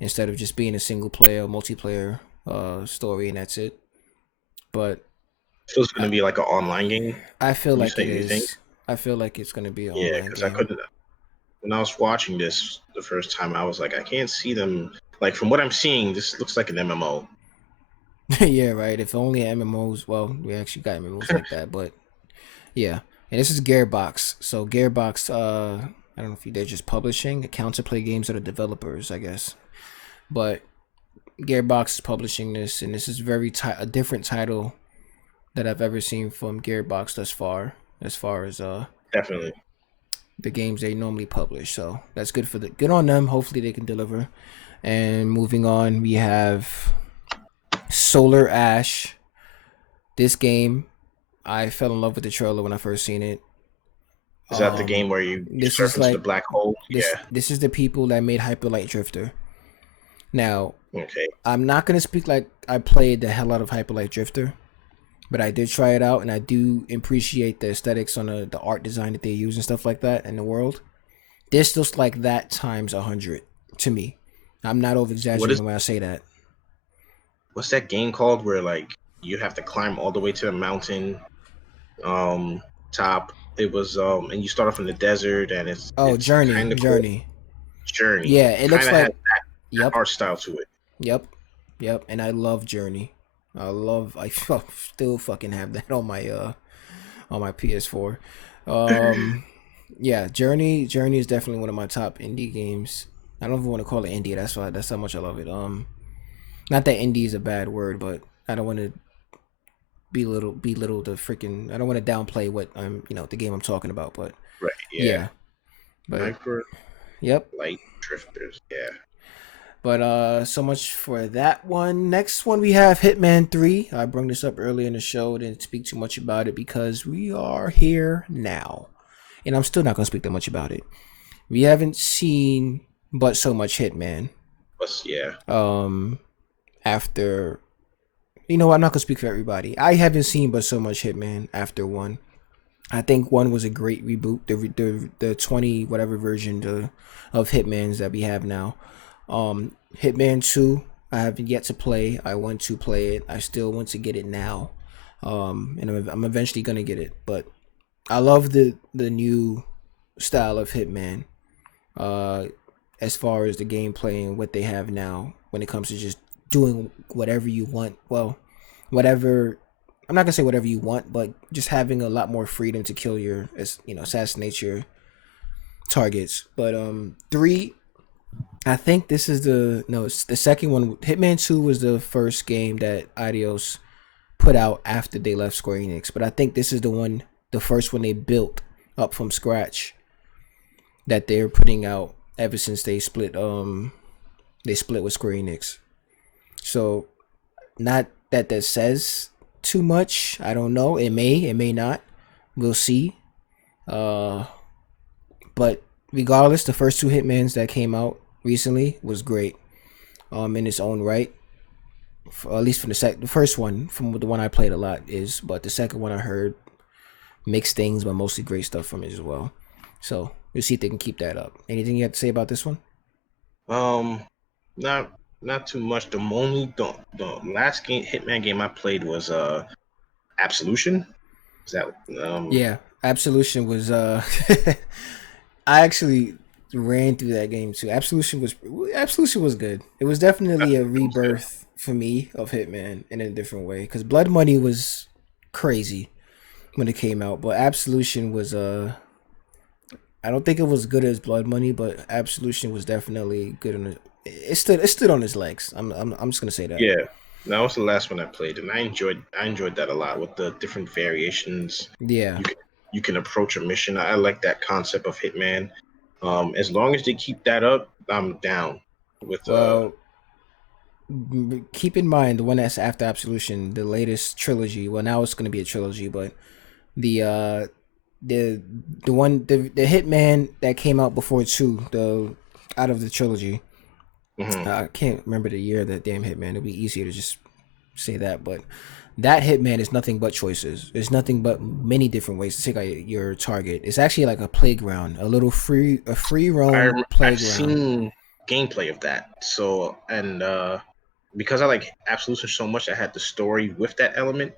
instead of just being a single player, multiplayer story and that's it. But So it's gonna I, be like an online game. I feel like it You think? is. I feel like it's gonna be an Yeah, online because I game. couldn't. When I was watching this the first time, I was like, I can't see them. Like from what I'm seeing, this looks like an MMO. Yeah, right. If only MMOs. Well, we actually got MMOs like that, but yeah. And this is Gearbox. So Gearbox, I don't know if they're just publishing account to play games that are developers, I guess. But Gearbox is publishing this, and this is a different title that I've ever seen from Gearbox thus far, as far as Definitely. the games they normally publish. So that's good on them. Hopefully they can deliver. And moving on, we have Solar Ash. This game, I fell in love with the trailer when I first seen it. Is that the game where you This surf is into the like black hole? this. Yeah. This is the people that made Hyper Light Drifter. Now, Okay. I'm not gonna speak like I played the hell out of Hyper Light Drifter, but I did try it out, and I do appreciate the aesthetics on the art design that they use and stuff like that in the world. This looks like that times 100 to me. I'm not over What is exaggerating when I say that. what's that game called where like you have to climb all the way to the mountain um top? It was and you start off in the desert and Oh, it's Journey, kind of cool. Journey. Journey. Yeah, it Kind looks of has like. that Yep, art style to it. yep, yep. And I love Journey. I still fucking have that on my PS4. Um, yeah, Journey is definitely one of my top indie games. I don't even want to call it indie. That's how much I love it. Not that indie is a bad word, but I don't want to belittle the freaking. I don't want to downplay what the game I'm talking about. But Right. Yeah. yeah, but Hyper yep. Light Drifters. Yeah. But so much for that one. Next one we have Hitman 3. I brought this up earlier in the show, didn't speak too much about it because we are here now. And I'm still not gonna speak that much about it. We haven't seen but so much Hitman. But yeah. After I'm not gonna speak for everybody. I haven't seen but so much Hitman after one. I think one was a great reboot. The 20 whatever version of Hitman's that we have now. Hitman 2, I haven't yet to play. I want to play it. I still want to get it now. And I'm eventually gonna get it. But I love the new style of Hitman. As far as the gameplay and what they have now when it comes to just doing whatever you want. Well, whatever. I'm not gonna say whatever you want, but just having a lot more freedom to kill assassinate your targets. But 3, I think this is it's the second one. Hitman 2 was the first game that Eidos put out after they left Square Enix, but I think this is the first one they built up from scratch that they're putting out ever since they split with Square Enix. So not that says too much. I don't know. It may not. We'll see. But regardless, the first two Hitmans that came out recently was great. In its own right. At least from the first one, from the one I played a lot is, but the second one I heard mixed things, but mostly great stuff from it as well. So we'll see if they can keep that up. Anything you have to say about this one? Not too much. The last game Hitman game I played was Absolution. Is that Yeah, Absolution was I actually ran through that game too. Absolution was good. It was definitely a It was good. rebirth for me of Hitman in a different way because Blood Money was crazy when it came out, but Absolution was I don't think it was good as Blood Money, but Absolution was definitely good on it. It stood on its legs. I'm just gonna say that. Yeah, that was the last one I played, and I enjoyed that a lot with the different variations. Yeah. You can you can approach a mission. I like that concept of Hitman. As long as they keep that up, I'm down with Well, keep in mind the one that's after Absolution, the latest trilogy. Well, now it's gonna be a trilogy, but the uh the the Hitman that came out before two, the out of the trilogy. mhm. I can't remember the year of that damn Hitman. It'd be easier to just say that, but that Hitman is nothing but choices. There's nothing but many different ways to take out your target. It's actually like a playground, a free roam I've playground. seen gameplay of that. So and because I like Absolution so much, I had the story with that element.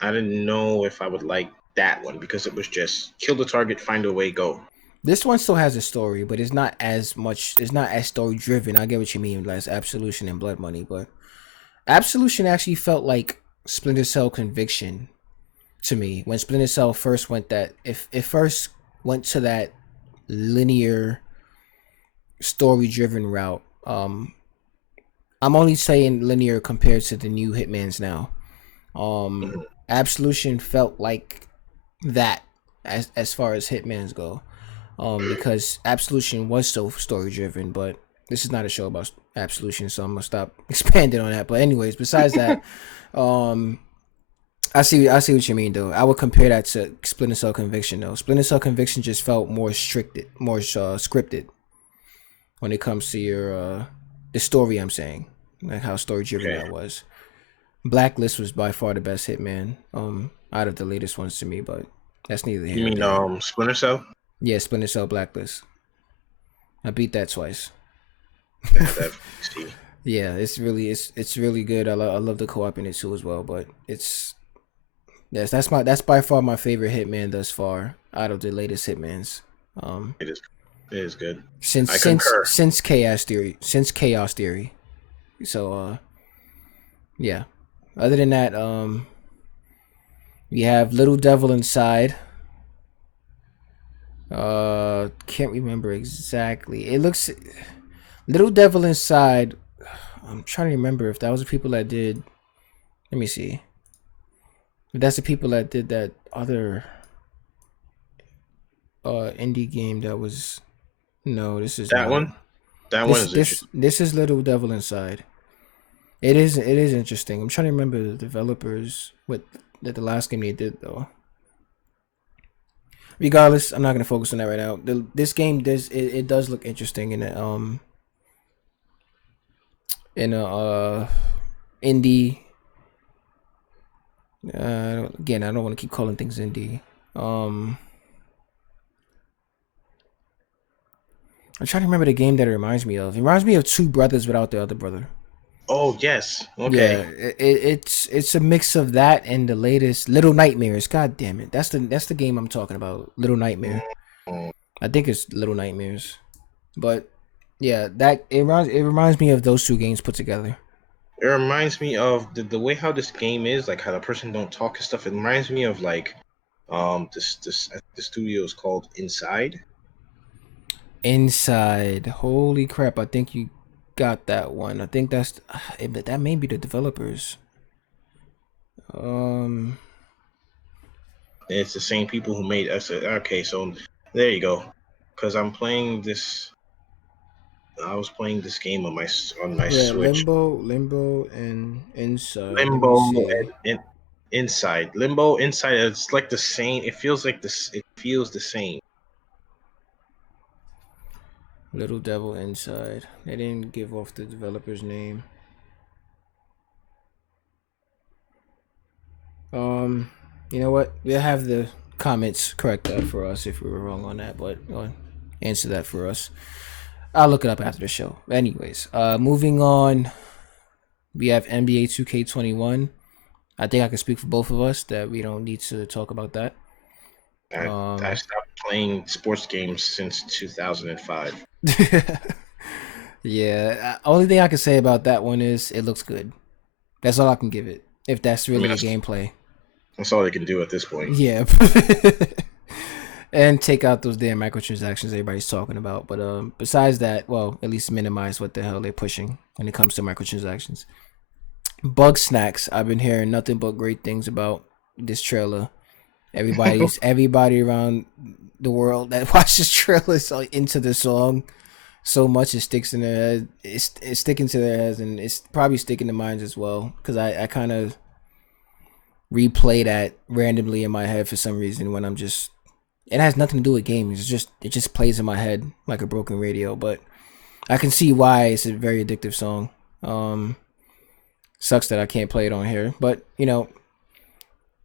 I didn't know if I would like that one because it was just kill the target, find a way, go. This one still has a story, but it's not as much. It's not as story driven. I get what you mean, as Absolution and Blood Money, but Absolution actually felt like Splinter Cell Conviction to me when Splinter Cell first went that. If it first went to that linear story driven route. I'm only saying linear compared to the new Hitmans now. Mhm. Absolution felt like that as far as Hitmans go. Because Absolution was so story driven, but this is not a show about Absolution, so I'm gonna stop expanding on that. But anyways, besides that, um, I see what you mean though. I would compare that to Splinter Cell Conviction though. Splinter Cell Conviction just felt more stricted, more scripted when it comes to your the story. I'm saying like how story driven Okay. that was. Blacklist was by far the best Hitman out of the latest ones to me, but that's neither You here nor mean there. Splinter Cell? Yeah, Splinter Cell Blacklist. I beat that twice. Yeah, definitely. See. Yeah, it's really good. I love the co-op in it too as well, but it's that's by far my favorite Hitman thus far out of the latest Hitmans. Um, It is. It is good. since I since concur. since Chaos Theory. So yeah. Other than that, we have Little Devil Inside. Can't remember exactly. It looks Little Devil Inside. I'm trying to remember if that was the people that did. Let me see. If that's the people that did that other indie game that was. No, this is That not. one. That one This is this interesting. this is Little Devil Inside. It is interesting. I'm trying to remember the developers what that the last game they did though. Regardless, I'm not gonna focus on that right now. This game it does look interesting in a indie. Again, I don't want to keep calling things indie. Um, I'm trying to remember the game that it reminds me of. It reminds me of Two Brothers without the other brother. Oh yes. Yeah, Okay. it's a mix of that and the latest Little Nightmares. God damn it, that's the game I'm talking about. Little Nightmare. Mm. I think it's Little Nightmares. But yeah, that it reminds me of those two games put together. It reminds me of the way how this game is, like how the person don't talk and stuff. It reminds me of like this the studio is called Inside. Inside, holy crap! I think you got that one. I think that may be the developers. Um, It's the same people who made us. Okay, so there you go. Because I was playing this game on my yeah, Switch. Limbo, and Inside. Let me Limbo see. and Inside. Limbo Inside. It's like the same. It feels like this. It feels the same. Little Devil Inside. They didn't give off the developer's name. Um, you know what? We'll have the comments correct that for us if we were wrong on that, but answer that for us. I'll look it up after the show. Anyways, moving on, we have NBA 2K21. I think I can speak for both of us that we don't need to talk about that. I Um, stopped. playing sports games since 2005. Yeah, only thing I can say about that one is it looks good. That's all I can give it. If that's I mean, really the gameplay. that's all they can do at this point. Yeah. And take out those damn microtransactions everybody's talking about. But besides that, well, at least minimize what the hell they're pushing when it comes to microtransactions. Bug snacks. I've been hearing nothing but great things about this trailer. Everybody around the world that watches trailers are into the song so much it sticks in their head. It's sticking to their heads, and it's probably sticking to mine as well. Because I kind of replay that randomly in my head for some reason when I'm just. It has nothing to do with games. It just plays in my head like a broken radio. But I can see why it's a very addictive song. Sucks that I can't play it on here, but the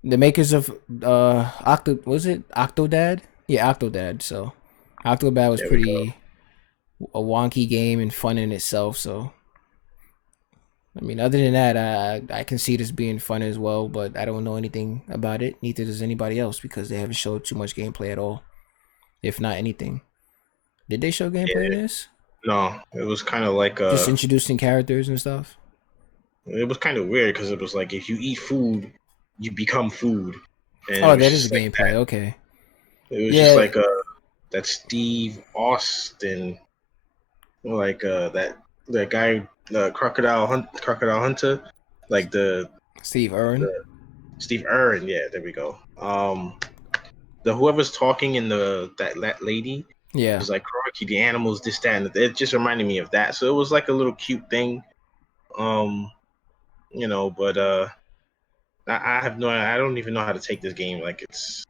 makers of was it Octodad? Yeah, Octodad. So Octodad was There we go. pretty a wonky game and fun in itself. So I mean, other than that, I can see this being fun as well, but I don't know anything about it. Neither does anybody else because they haven't showed too much gameplay at all, if not anything. Did they show gameplay in Yeah, this? no, it was kind of like Just introducing characters and stuff. it was kind of weird because it was like if you eat food, you become food, and it Oh, was that is a just like gameplay. Okay. it was just Yeah. like that Steve Austin, like that guy, Crocodile Hunter, like Steve Irwin. the Steve Irwin. Yeah, there we go. The whoever's talking in that lady Yeah. was like Croaky, the animals, this, that, and it just reminded me of that. So it was like a little cute thing. Um, but I have no, I don't even know how to take this game. Like it's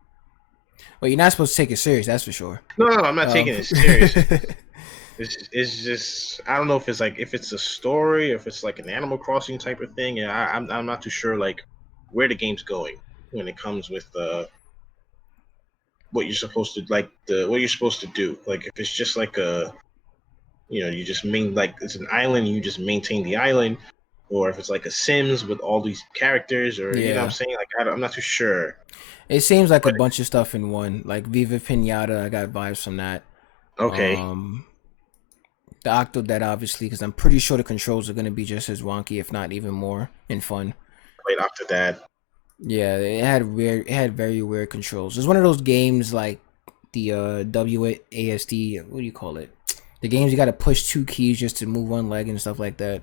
Well, you're not supposed to take it serious. That's for sure. no, I'm not Um, taking it serious. It's just I don't know if it's like if it's a story, if it's like an Animal Crossing type of thing. And I'm not too sure like where the game's going when it comes with what you're supposed to like the what you're supposed to do. Like if it's just like you just like it's an island and you just maintain the island, or if it's like a Sims with all these characters, or you know what I'm yeah. saying. Like I'm not too sure. It seems like a But bunch of stuff in one. Like Viva Pinata, I got vibes from that. okay, Um, the Octodad, obviously, because I'm pretty sure the controls are gonna be just as wonky, if not even more, and fun. played after that. Yeah, it had very weird controls. It's one of those games like the WASD. What do you call it? The games you got to push two keys just to move one leg and stuff like that.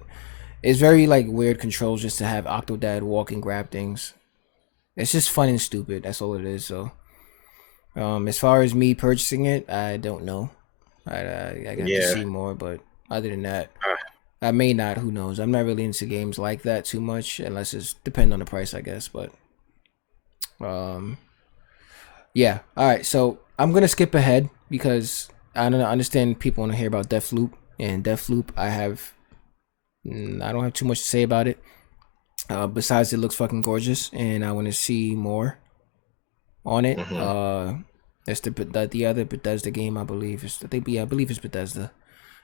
It's very like weird controls just to have Octodad walk and grab things. It's just fun and stupid. That's all it is. So, as far as me purchasing it, I don't know. I got to Yeah. see more, but other than that, Uh, I may not. Who knows? I'm not really into games like that too much, unless it's depend on the price, I guess. But um, yeah. All right. So I'm gonna skip ahead because I don't understand people want to hear about Deathloop and Deathloop. I don't have too much to say about it. Besides, it looks fucking gorgeous, and I want to see more on it. mhm. That's the other Bethesda game, I believe. I believe it's Bethesda,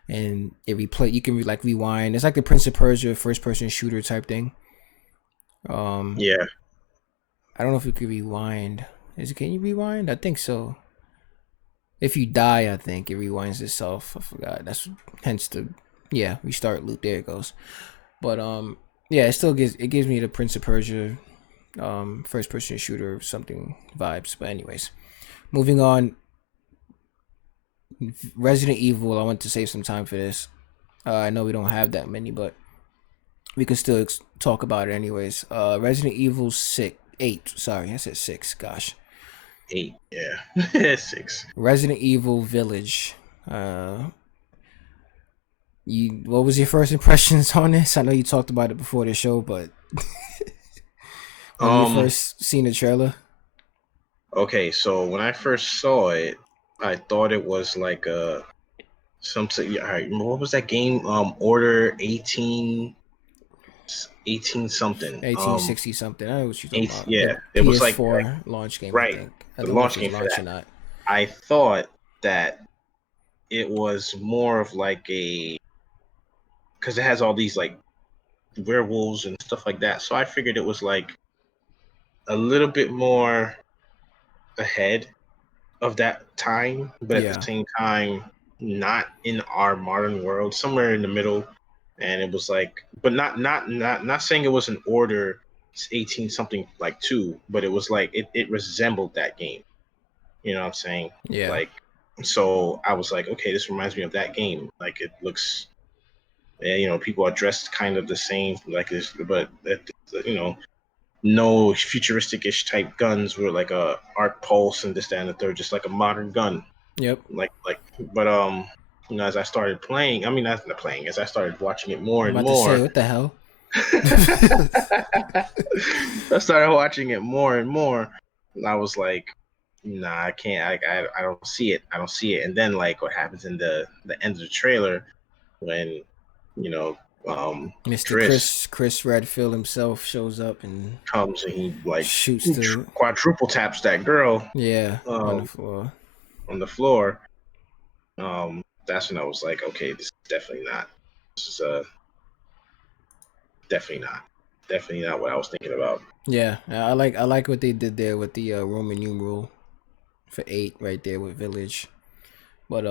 and it replay. You can like rewind. It's like the Prince of Persia first person shooter type thing. Um, Yeah. I don't know if you can rewind. Can you rewind? I think so. If you die, I think it rewinds itself. I forgot. That's hence the restart loop. There it goes. But yeah, it gives me the Prince of Persia first person shooter something vibes. But anyways, moving on. Resident Evil. I want to save some time for this. I know we don't have that many, but we can still talk about it anyways. Resident Evil 8. Sorry, I said 6. Gosh. 8. Yeah. 6. Resident Evil Village. Uh, what was your first impressions on this? I know you talked about it before the show, but when you Um. first seen the trailer, Okay. So when I first saw it, I thought it was like something. Yeah, all right. What was that game? Order 18 something. 1860 something. I know what you're talking Eight. about. The Yeah. It was like PS4 launch game, I right think. I the don't know if launch it's game for launched or that. not. I thought that it was more of like a because it has all these like werewolves and stuff like that. So I figured it was like a little bit more ahead of that time, but at the Yeah. same time, not in our modern world, somewhere in the middle. And it was like, but not saying it was an Order 18 something like two, but it was like it resembled that game. You know what I'm saying? Yeah. Like, so I was like, okay, this reminds me of that game. Like, it looks, people are dressed kind of the same, like this, but you know, no futuristic-ish type guns with like a arc pulse and this, that, and the third, just like a modern gun. Yep. But as I started playing, I mean, not playing, as I started watching it more I'm and about to say, more, what the hell? I started watching it more and more, and I was like, nah, I can't, I don't see it, I don't see it. And then like what happens in the end of the trailer when, you know, Mr. Chris Chris Redfield himself shows up and comes and he like shoots the quadruple taps that girl on the um, floor. on the floor. That's when I was like, okay, this is definitely not. This is definitely not what I was thinking about. Yeah, I like what they did there with the Roman numeral for 8 right there with village. But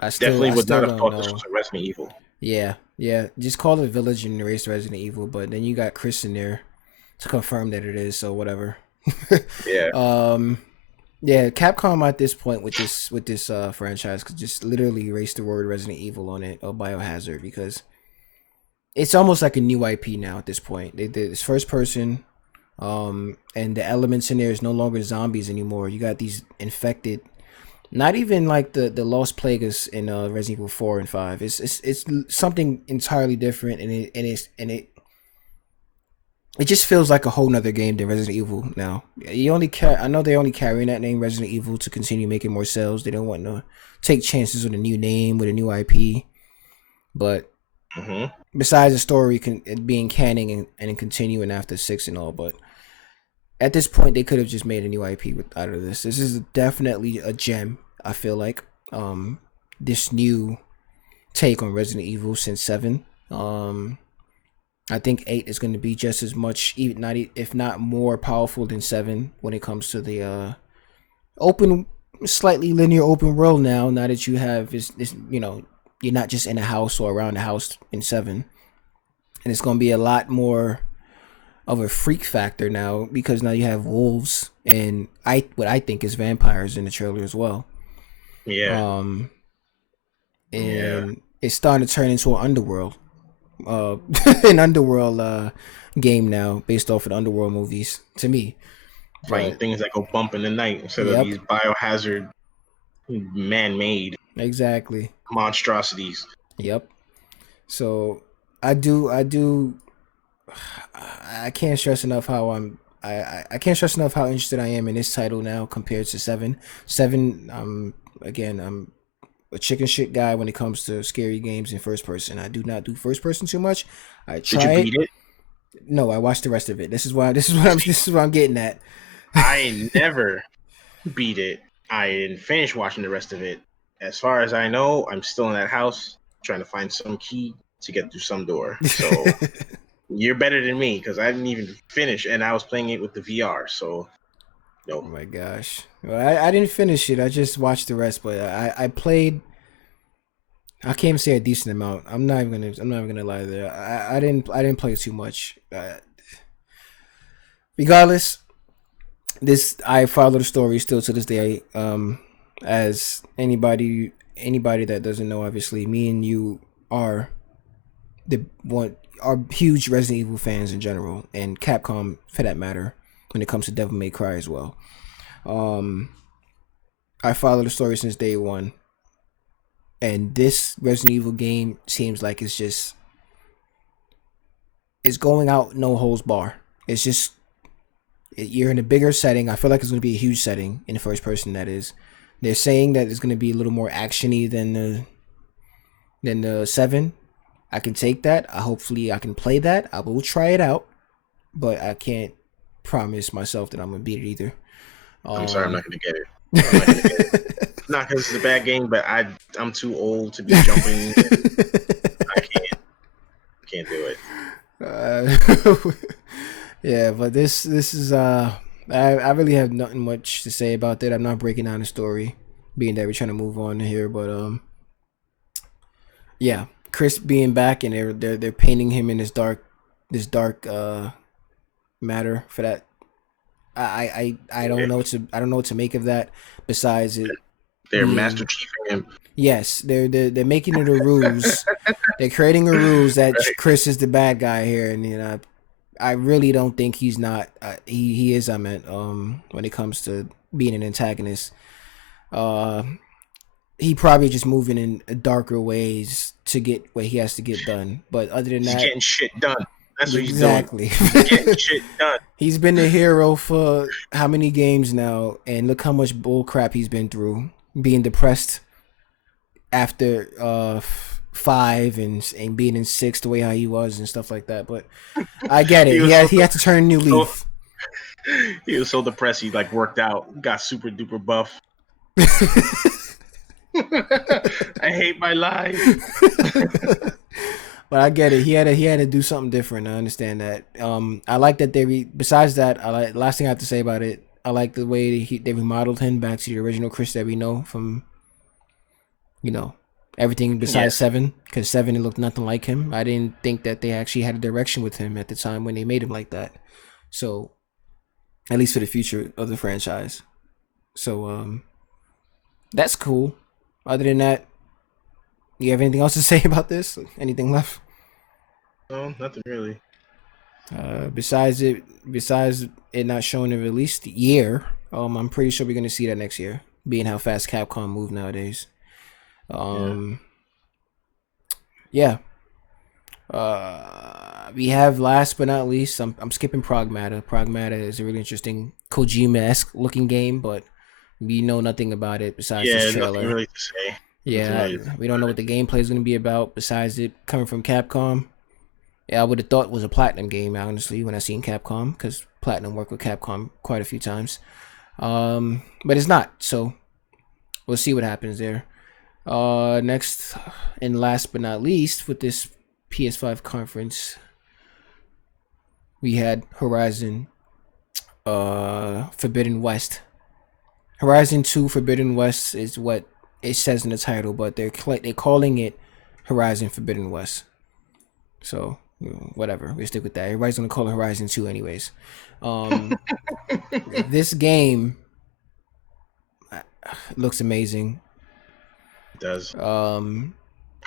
Definitely I would not still have don't thought this know. was a Resident Evil. Yeah, yeah. Just call it village and erase Resident Evil, but then you got Chris in there to confirm that it is, so whatever. Yeah, um yeah, Capcom at this point with this franchise could just literally erase the word Resident Evil on it or Biohazard because it's almost like a new IP now at this point. They did this first person, and the elements in there is no longer zombies anymore. You got these infected, not even like the Lost Plagueis in Resident Evil 4 and 5. It's something entirely different, and it just feels like a whole nother game than Resident Evil now. I know they're only carrying that name Resident Evil to continue making more sales. They don't want to take chances with a new name with a new IP. But besides the story it being canon and continuing after 6 and all, but at this point they could have just made a new IP out of this. This is definitely a gem. I feel like this new take on Resident Evil since 7. I think 8 is going to be just as much, even not if not more powerful than 7 when it comes to the open, slightly linear open world. Now that you have this, you're not just in a house or around the house in 7, and it's going to be a lot more of a freak factor now because now you have wolves and what I think is vampires in the trailer as well. yeah, yeah. And it's starting to turn into an underworld. An underworld game now based off of the underworld movies to me. Fighting But things that go bump in the night instead of yep, these biohazard, man-made exactly. monstrosities. Yep. So I do I can't stress enough how I can't stress enough how interested I am in this title now compared to 7. 7 again, I'm a chicken shit guy when it comes to scary games in first person. I do not do first person too much. I Did you try it. beat it? No, I watched the rest of it. This is what I'm getting at. I never beat it. I didn't finish watching the rest of it. As far as I know, I'm still in that house trying to find some key to get through some door. So you're better than me because I didn't even finish, and I was playing it with the VR. So Oh no. my gosh. Well, I didn't finish it. I just watched the rest, but I played. I can't even say a decent amount. I'm not even gonna lie there. I didn't play too much. Regardless, this I follow the story still to this day. As anybody that doesn't know, obviously, me and you are the one are huge Resident Evil fans in general, and Capcom for that matter, when it comes to Devil May Cry as well. Um, I follow the story since day one, and this Resident Evil game seems like it's going out no holds bar. It's just you're in a bigger setting. I feel like it's going to be a huge setting in the first person. That is, they're saying that it's going to be a little more actiony than the 7. I can take that. Hopefully I can play that. I will try it out, but I can't promise myself that I'm gonna beat it either. I'm sorry, I'm not going to get it. I'm not going to get it. Um, Not because it's a bad game, but I'm too old to be jumping. I can't do it. uh, yeah, but this is I really have nothing much to say about that. I'm not breaking down the story, being that we're trying to move on here. But yeah, Chris being back and they're painting him in this dark matter for that. I don't know what to make of that. Besides it They're Master being Chiefing him. yes, they're making it a ruse. They're creating a ruse that Right. Chris is the bad guy here, and I really don't think he's not. He is. I meant when it comes to being an antagonist, uh, he probably just moving in darker ways to get what he has to get done. But other than He's that, getting shit done. That's what he's doing. exactly. He's getting shit done. He's been the hero for how many games now, and look how much bull crap he's been through. Being depressed after five and being in six the way how he was and stuff like that. But I get it. He had to turn a new leaf. He was so depressed. He like worked out, got super duper buff. I hate my life. But I get it. He had to do something different. I understand that. I like that besides that, I like last thing I have to say about it. I like the way they remodeled him back to the original Chris that we know from, everything besides Seven, because Seven it looked nothing like him. I didn't think that they actually had a direction with him at the time when they made him like that. So, at least for the future of the franchise. So, that's cool. Other than that, you have anything else to say about this? Anything left? No, nothing really. Besides it not showing a released year, I'm pretty sure we're gonna see that next year. Being how fast Capcom move nowadays. Yeah. We have last but not least. I'm skipping Pragmata. Pragmata is a really interesting Kojima-esque looking game, but we know nothing about it besides this trailer. Nothing really to say. Yeah, we don't know what the gameplay is going to be about besides it coming from Capcom. Yeah, I would have thought it was a Platinum game, honestly, when I seen Capcom, because Platinum worked with Capcom quite a few times. But it's not, so we'll see what happens there. Next and last but not least, with this PS5 conference, we had Horizon Forbidden West. Horizon 2 Forbidden West is what it says in the title, but they're calling it Horizon Forbidden West. So, whatever. We stick with that. Everybody's going to call it Horizon 2 anyways. This game looks amazing. It does. Kind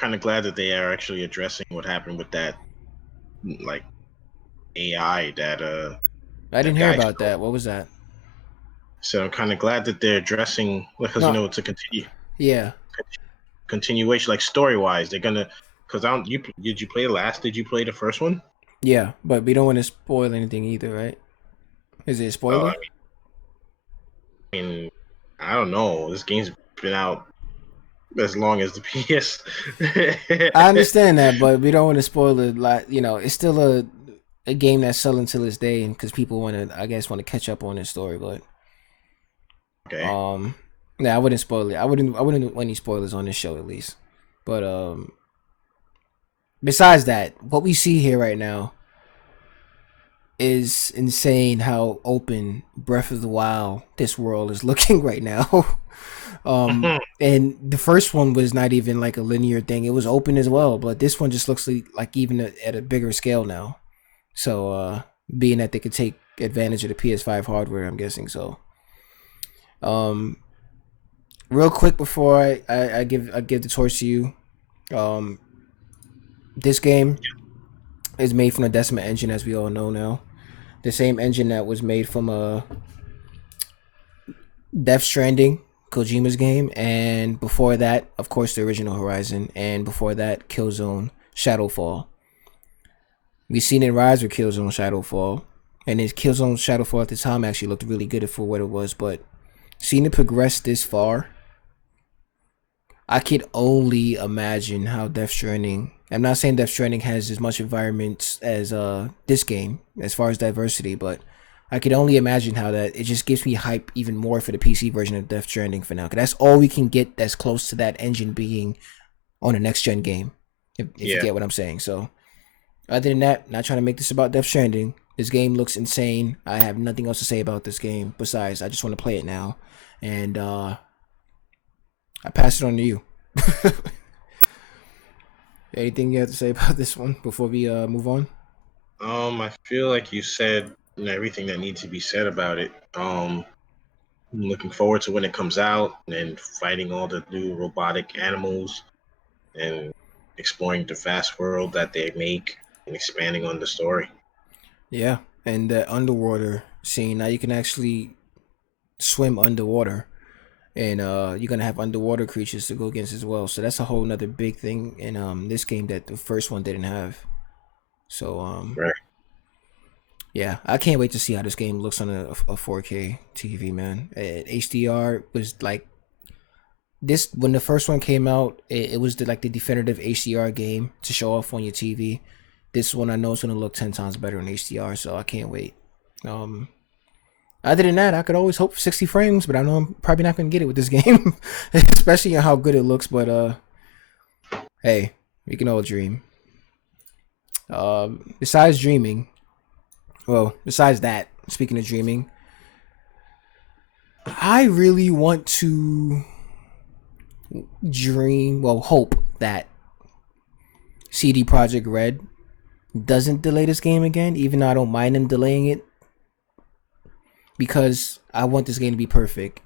of glad that they are actually addressing what happened with that, like, AI that I didn't hear about that. What was that? So I'm kind of glad that they're addressing, because it's a continuation, like story wise. They're gonna, because did you play the first one? Yeah, but we don't want to spoil anything either, right? Is it a spoiler? I mean, I don't know. This game's been out as long as the PS. I understand that, but we don't want to spoil it. Like, it's still a game that's selling to this day, and because people want to catch up on this story, but. Okay. Yeah, I wouldn't spoil it. I wouldn't want any spoilers on this show at least. But besides that, what we see here right now is insane how open Breath of the Wild this world is looking right now. And the first one was not even like a linear thing. It was open as well, but this one just looks like even at a bigger scale now. So being that they could take advantage of the PS5 hardware, I'm guessing so. Real quick before I give the torch to you, this game is made from the Decima engine, as we all know now, the same engine that was made from Death Stranding, Kojima's game, and before that, of course, the original Horizon, and before that, Killzone Shadowfall. We seen it rise with Killzone Shadowfall, and his Killzone Shadowfall at the time actually looked really good for what it was, but seeing it progress this far, I could only imagine how Death Stranding. I'm not saying Death Stranding has as much environments as this game as far as diversity, but I could only imagine how that it just gives me hype even more for the PC version of Death Stranding for now. Cause that's all we can get that's close to that engine being on a next gen game. If you get what I'm saying. So other than that, not trying to make this about Death Stranding, This game looks insane. I have nothing else to say about this game besides I just want to play it now, and I pass it on to you. Anything you have to say about this one before we move on? I feel like you said everything that needs to be said about it. I'm looking forward to when it comes out and fighting all the new robotic animals and exploring the vast world that they make and expanding on the story. Yeah, and the underwater scene. Now you can actually swim underwater, and you're gonna have underwater creatures to go against as well. So that's a whole nother big thing in this game that the first one didn't have. So Right. yeah, I can't wait to see how this game looks on a 4K TV, man. HDR was like this when the first one came out. It was like the definitive HDR game to show off on your TV. This one I know is gonna look 10 times better in HDR, so I can't wait. Um, Other than that, I could always hope for 60 frames, but I know I'm probably not gonna get it with this game, especially on how good it looks. But hey, we can all dream. Besides dreaming, well, besides that, speaking of dreaming, I really want to dream, well, hope that CD Projekt Red doesn't delay this game again, even though I don't mind them delaying it, because I want this game to be perfect.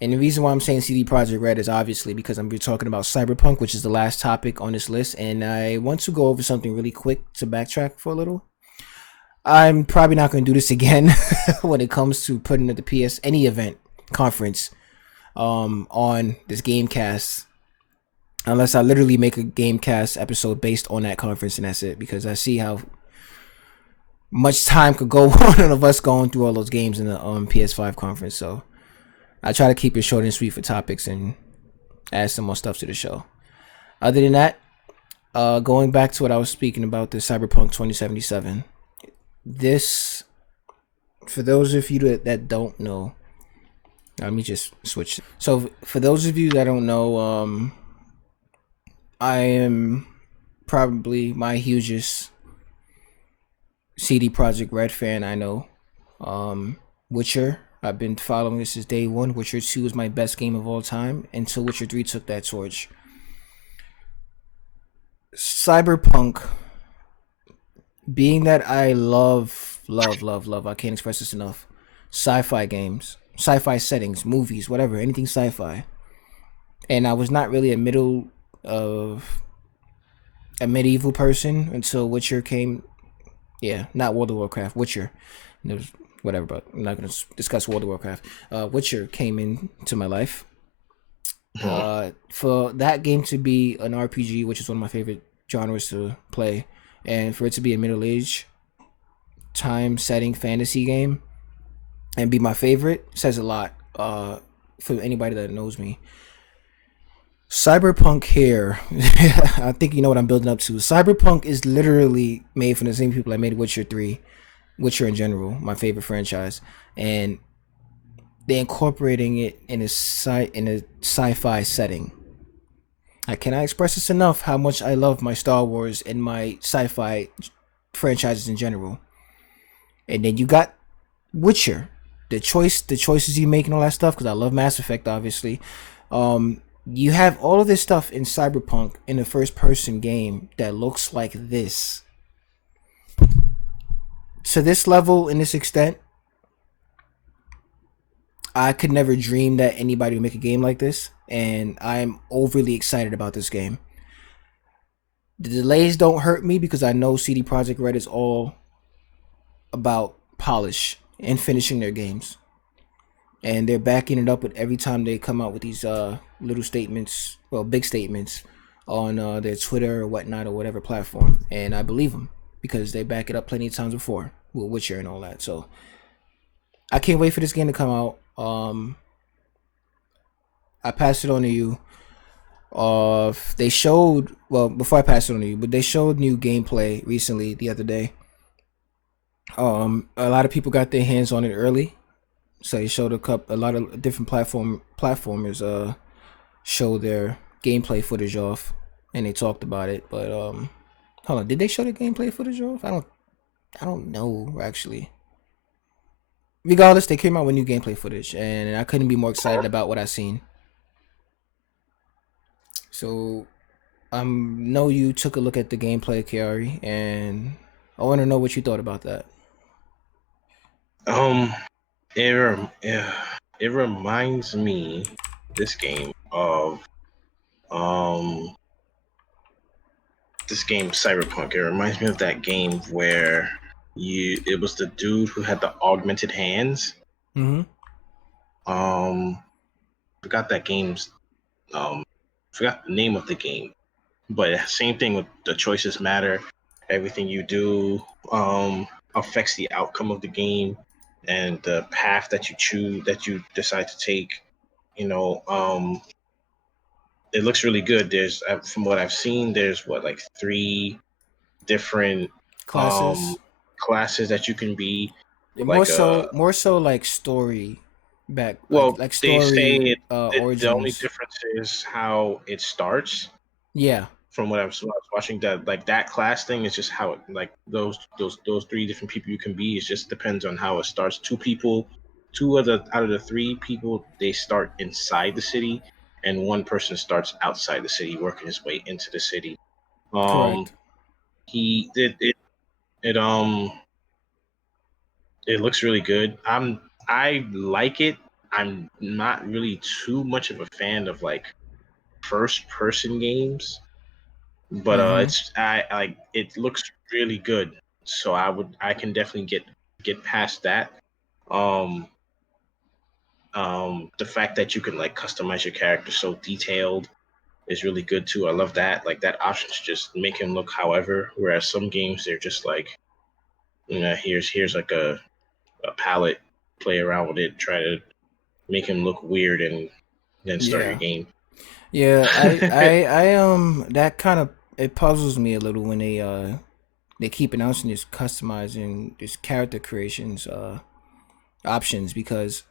And the reason why I'm saying CD Projekt Red is obviously because I'm talking about Cyberpunk, which is the last topic on this list, and I want to go over something really quick to backtrack for a little. I'm probably not going to do this again when it comes to putting at the PS any event conference on this Gamecast, unless I literally make a Gamecast episode based on that conference and that's it, because I see how much time could go on of us going through all those games in the PS5 conference. So I try to keep it short and sweet for topics and add some more stuff to the show. Other than that, going back to what I was speaking about, the Cyberpunk 2077. This, for those of you that don't know, let me just switch. So for those of you that don't know, I am probably my hugest CD Projekt Red fan I know. Witcher, I've been following this since day one. Witcher 2 is my best game of all time until Witcher 3 took that torch. Cyberpunk, being that I love, I can't express this enough, sci-fi games, sci-fi settings, movies, whatever, anything sci-fi. And I was not really a medieval person until Witcher came. Yeah, not World of Warcraft, Witcher. There's whatever, but I'm not going to discuss World of Warcraft. Witcher came into my life. For that game to be an RPG, which is one of my favorite genres to play, and for it to be a middle-aged time setting fantasy game and be my favorite says a lot for anybody that knows me. Cyberpunk here, I think you know what I'm building up to. Cyberpunk is literally made from the same people that made Witcher 3, Witcher in general, my favorite franchise, and they're incorporating it in a sci-fi setting. I cannot express this enough how much I love my Star Wars and my sci-fi franchises in general. And then you got Witcher, the choices you make and all that stuff, because I love Mass Effect, obviously. You have all of this stuff in Cyberpunk in a first-person game that looks like this. To this level, in this extent, I could never dream that anybody would make a game like this, and I'm overly excited about this game. The delays don't hurt me because I know CD Projekt Red is all about polish and finishing their games. And they're backing it up with every time they come out with these little statements, well, big statements on their Twitter or whatnot or whatever platform. And I believe them because they back it up plenty of times before with Witcher and all that. So I can't wait for this game to come out. I passed it on to you. They showed, well, before I pass it on to you, but they showed new gameplay recently the other day. A lot of people got their hands on it early. So they showed a lot of different platformers show their gameplay footage off, and they talked about it. But hold on, did they show the gameplay footage off? I don't. I don't know actually. Regardless, they came out with new gameplay footage, and I couldn't be more excited about what I seen. So know you took a look at the gameplay, Kiari, and I want to know what you thought about that. Um, it reminds me this game of um this game Cyberpunk. It reminds me of that game where it was the dude who had the augmented hands. Mm-hmm. Um, forgot that game's um forgot the name of the game, but same thing with the choices matter. Everything you do affects the outcome of the game and the path that you choose that you decide to take. You know, it looks really good. There's from what I've seen, there's what like three different um Classes, classes that you can be. more Like more so like story back, well, like they say story the only origins. difference is how it starts. Yeah, From when I was watching that, like that class thing is just how it like those three different people you can be. It just depends on how it starts. Two of the out of the three people they start inside the city, and one person starts outside the city, working his way into the city. Um, correct. he did it. It it looks really good. I like it. I'm not really too much of a fan of like first person games, but Mm-hmm. it's I like it looks really good. So I can definitely get past that. Um the fact that you can like customize your character so detailed is really good too. I love that. Like that option to just make him look however, whereas some games they're just like, here's like a palette, play around with it, try to make him look weird and then start your Yeah, game. yeah. That kind of it puzzles me a little when they keep announcing this customizing, this character creations options because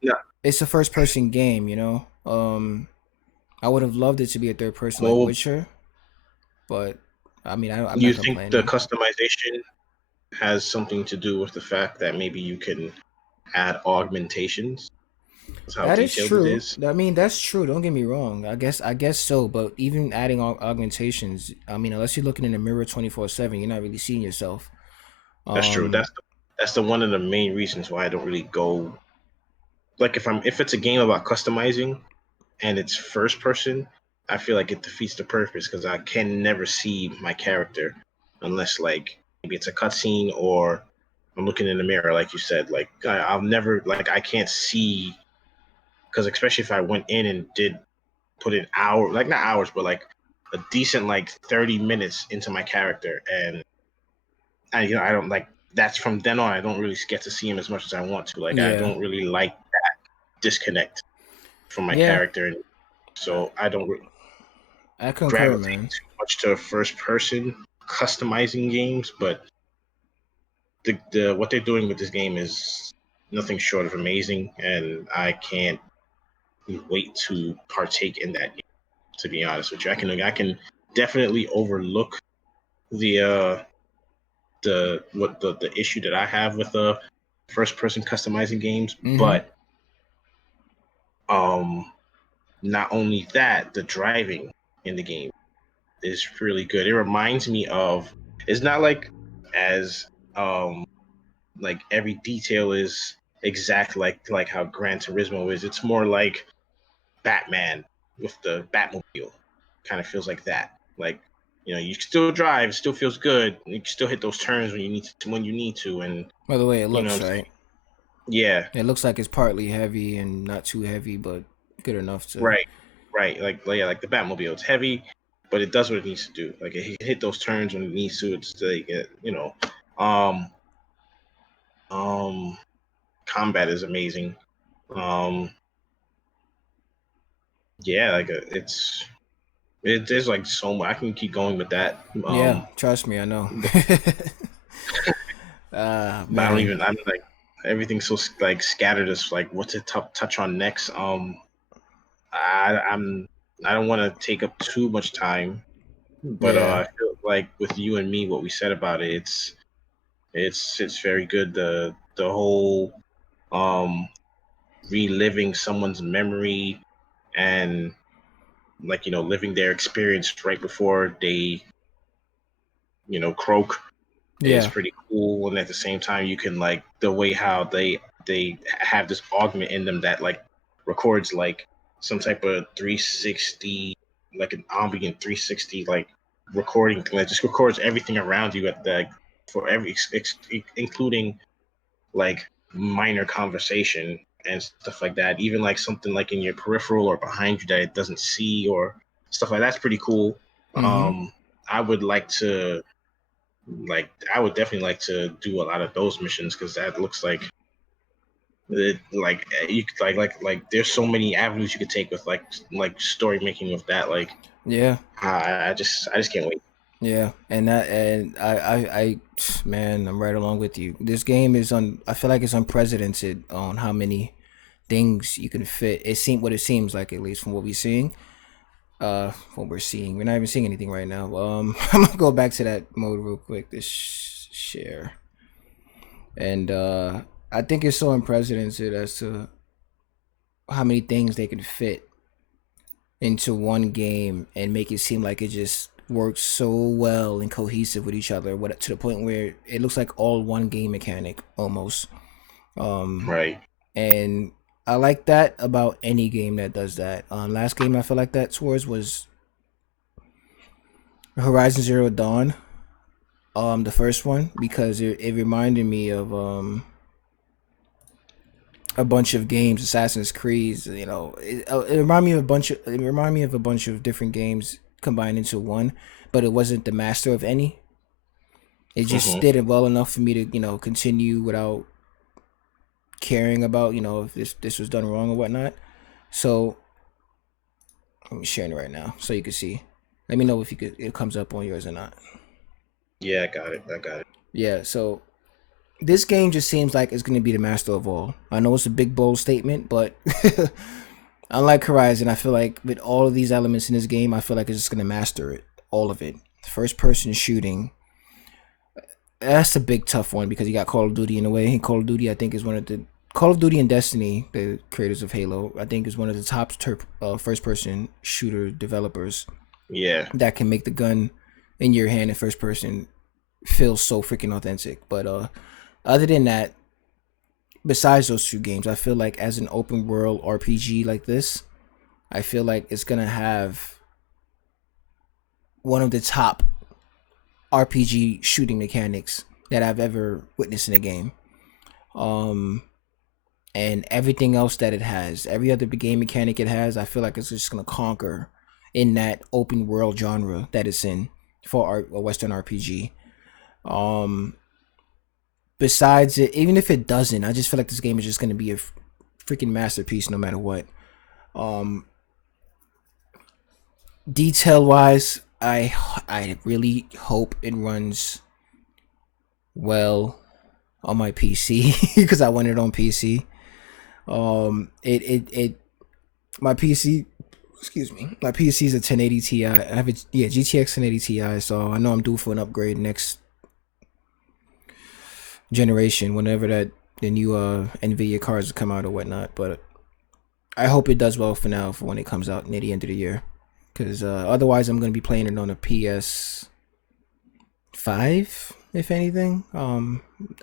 Yeah. it's a first person game. I would have loved it to be a third person like Well, Witcher, but I mean, I'm you not think the complaining. customization has something to do with the fact that maybe you can add augmentations? That's how That is detailed it true. is. I mean, that's true. Don't get me wrong. I guess so. But even adding augmentations, I mean, unless you're looking in the mirror 24/7, you're not really seeing yourself. That's true. Um, That's the one of the main reasons why I don't really go like if it's a game about customizing and it's first person, I feel like it defeats the purpose because I can never see my character unless like maybe it's a cutscene or I'm looking in the mirror, like you said. Like I'll never like I can't see because especially if I went in and did put in hours, like not hours, but like a decent like 30 minutes into my character, and I don't like that's from then on. I don't really get to see him as much as I want to. Like I yeah, don't really like disconnect from my yeah, character, and I, so I don't I concur, gravitate man. too much to first person customizing games. But the what they're doing with this game is nothing short of amazing, and I can't wait to partake in that game. To be honest with you, I can definitely overlook the the issue that I have with first person customizing games, Mm-hmm. but um not only that, the driving in the game is really good. It reminds me of it's not like as like every detail is exact like how Gran Turismo is. It's more like Batman with the Batmobile. Kind of feels like that. Like you can still drive, it still feels good. You can still hit those turns when you need to, and By the way, it you know what looks I'm right. saying. Yeah, It looks like it's partly heavy and not too heavy, but good enough to. right, right. Like the Batmobile, it's heavy, but it does what it needs to do. Like it hit those turns when it needs to. It's like um, um, combat is amazing. Um, yeah, there's like so much. I can keep going with that. Yeah, trust me, I know. But but I don't Man. even. I'm like everything's so like scattered. As like what to touch on next. I'm I don't want to take up too much time, but Yeah. I feel like with you and me, what we said about it, It's very good. The whole um reliving someone's memory and like living their experience right before they croak is Yeah. pretty cool. And at the same time, you can like the way how they have this augment in them that like records like some type of 360, like an ambient 360 like recording thing that just records everything around you at the for every including like minor conversation and stuff like that. Even like something like in your peripheral or behind you that it doesn't see or stuff like that's pretty cool. Mm-hmm. I would like to I would definitely like to do a lot of those missions because that looks like you could like there's so many avenues you could take with like story making with that Yeah. I just can't wait. Yeah, and I, man, I'm right along with you. This game is I feel like it's unprecedented on how many things you can fit. What it seems like, at least from what we're seeing. What we're seeing, we're not even seeing anything right now. I'm gonna go back to that mode real quick. This share, and I think it's so unprecedented as to how many things they can fit into one game and make it seem like it just works so well and cohesive with each other, to the point where it looks like all one game mechanic almost. Um, Right. and I like that about any game that does that. Last game I feel like that towards was Horizon Zero Dawn. The first one, because it reminded me of a bunch of games, Assassin's Creed. It reminded me of a bunch of different games combined into one, but it wasn't the master of any. It just Hmm. did it well enough for me to continue without caring about if this was done wrong or whatnot. So I'm sharing it right now so you can see. Let me know if it comes up on yours or not. Yeah, I got it. Yeah. So this game just seems like it's going to be the master of all. I know it's a big bold statement, but unlike Horizon, I feel like with all of these elements in this game, I feel like it's just going to master it, all of it. First person shooting, that's a big tough one because you got Call of Duty in a way. And Call of Duty, I think, is one of the Call of Duty and Destiny, the creators of Halo, I think is one of the top first person shooter developers Yeah. that can make the gun in your hand in first person feel so freaking authentic. But other than that, besides those two games, I feel like as an open world RPG like this, I feel like it's gonna have one of the top RPG shooting mechanics that I've ever witnessed in a game. Um, and everything else that it has, every other game mechanic it has, I feel like it's just gonna conquer in that open world genre that it's in for a Western RPG. Um, Besides it, even if it doesn't, I just feel like this game is just gonna be a freaking masterpiece no matter what. Um, Detail wise, I really hope it runs well on my PC because I want it on PC. It my PC, excuse me, my PC is a 1080 Ti. I have a GTX 1080 Ti, so I know I'm due for an upgrade next generation whenever the new Nvidia cards come out or whatnot. But I hope it does well for now for when it comes out near the end of the year, because otherwise I'm gonna be playing it on a PS5 if anything.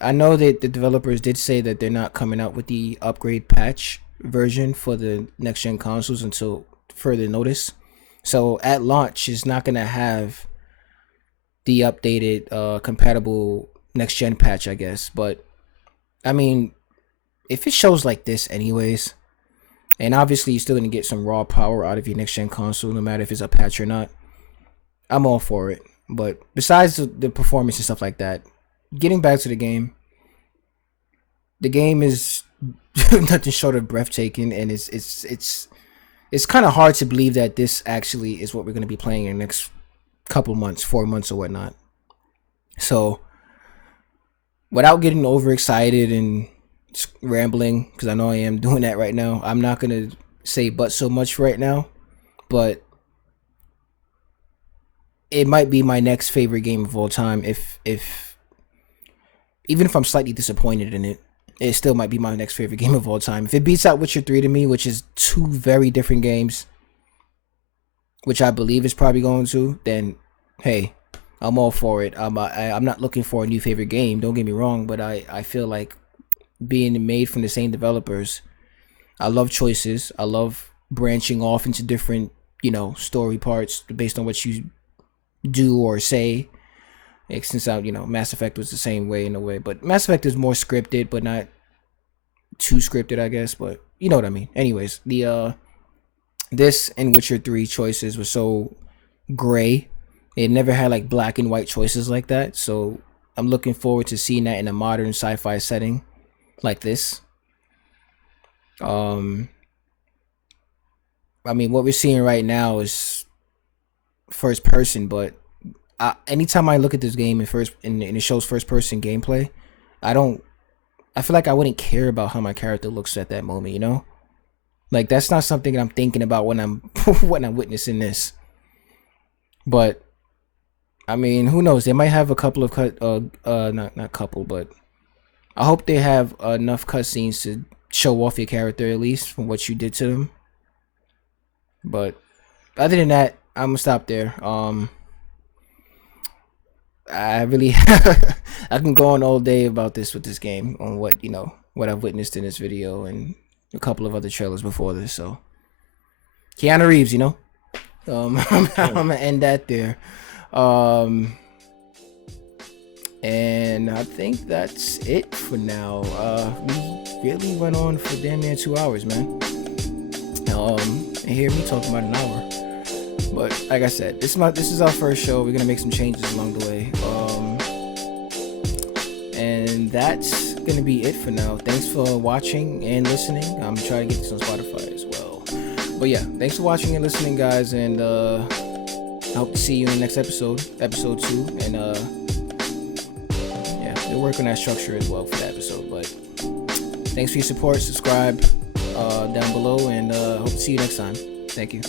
I know that the developers did say that they're not coming out with the upgrade patch version for the next gen consoles until further notice. So at launch, it's not gonna have the updated compatible next gen patch, I guess. But I mean, if it shows like this, anyways, and obviously you're still gonna get some raw power out of your next gen console, no matter if it's a patch or not. I'm all for it. But besides the performance and stuff like that, getting back to the game is nothing short of breathtaking, and it's kind of hard to believe that this actually is what we're gonna be playing in the next couple months, 4 months or whatnot. So without getting overexcited and rambling, because I know I am doing that right now, I'm not gonna say but so much right now. But it might be my next favorite game of all time even if I'm slightly disappointed in it, it still might be my next favorite game of all time. If it beats out Witcher 3 to me, which is two very different games, which I believe is probably going to, then hey, I'm all for it. I'm not looking for a new favorite game. Don't get me wrong, but I feel like being made from the same developers, I love choices. I love branching off into different, story parts based on what you do or say. Since Mass Effect was the same way in a way, but Mass Effect is more scripted, but not too scripted, I guess. But you know what I mean. Anyways, the this and Witcher 3 choices were so gray. It never had like black and white choices like that. So I'm looking forward to seeing that in a modern sci-fi setting like this. I mean, what we're seeing right now is first person, but anytime I look at this game and it shows first person gameplay, I feel like I wouldn't care about how my character looks at that moment, Like that's not something that I'm thinking about when I'm when I'm witnessing this. But I mean, who knows? They might have a couple of not couple, but I hope they have enough cutscenes to show off your character at least from what you did to them. But other than that, I'm gonna stop there. I really I can go on all day about this with this game on what what I've witnessed in this video and a couple of other trailers before this. So Keanu Reeves, I'm gonna end that there. And I think that's it for now. We really went on for damn near 2 hours, man. And hear me talking about an hour. But like I said, this is our first show. We're gonna make some changes along the way. And that's gonna be it for now. Thanks for watching and listening. I'm trying to get this on Spotify as well. But yeah, thanks for watching and listening, guys. And I hope to see you in the next episode 2. And yeah, we'll work on that structure as well for the episode. But thanks for your support. Subscribe down below, and hope to see you next time. Thank you.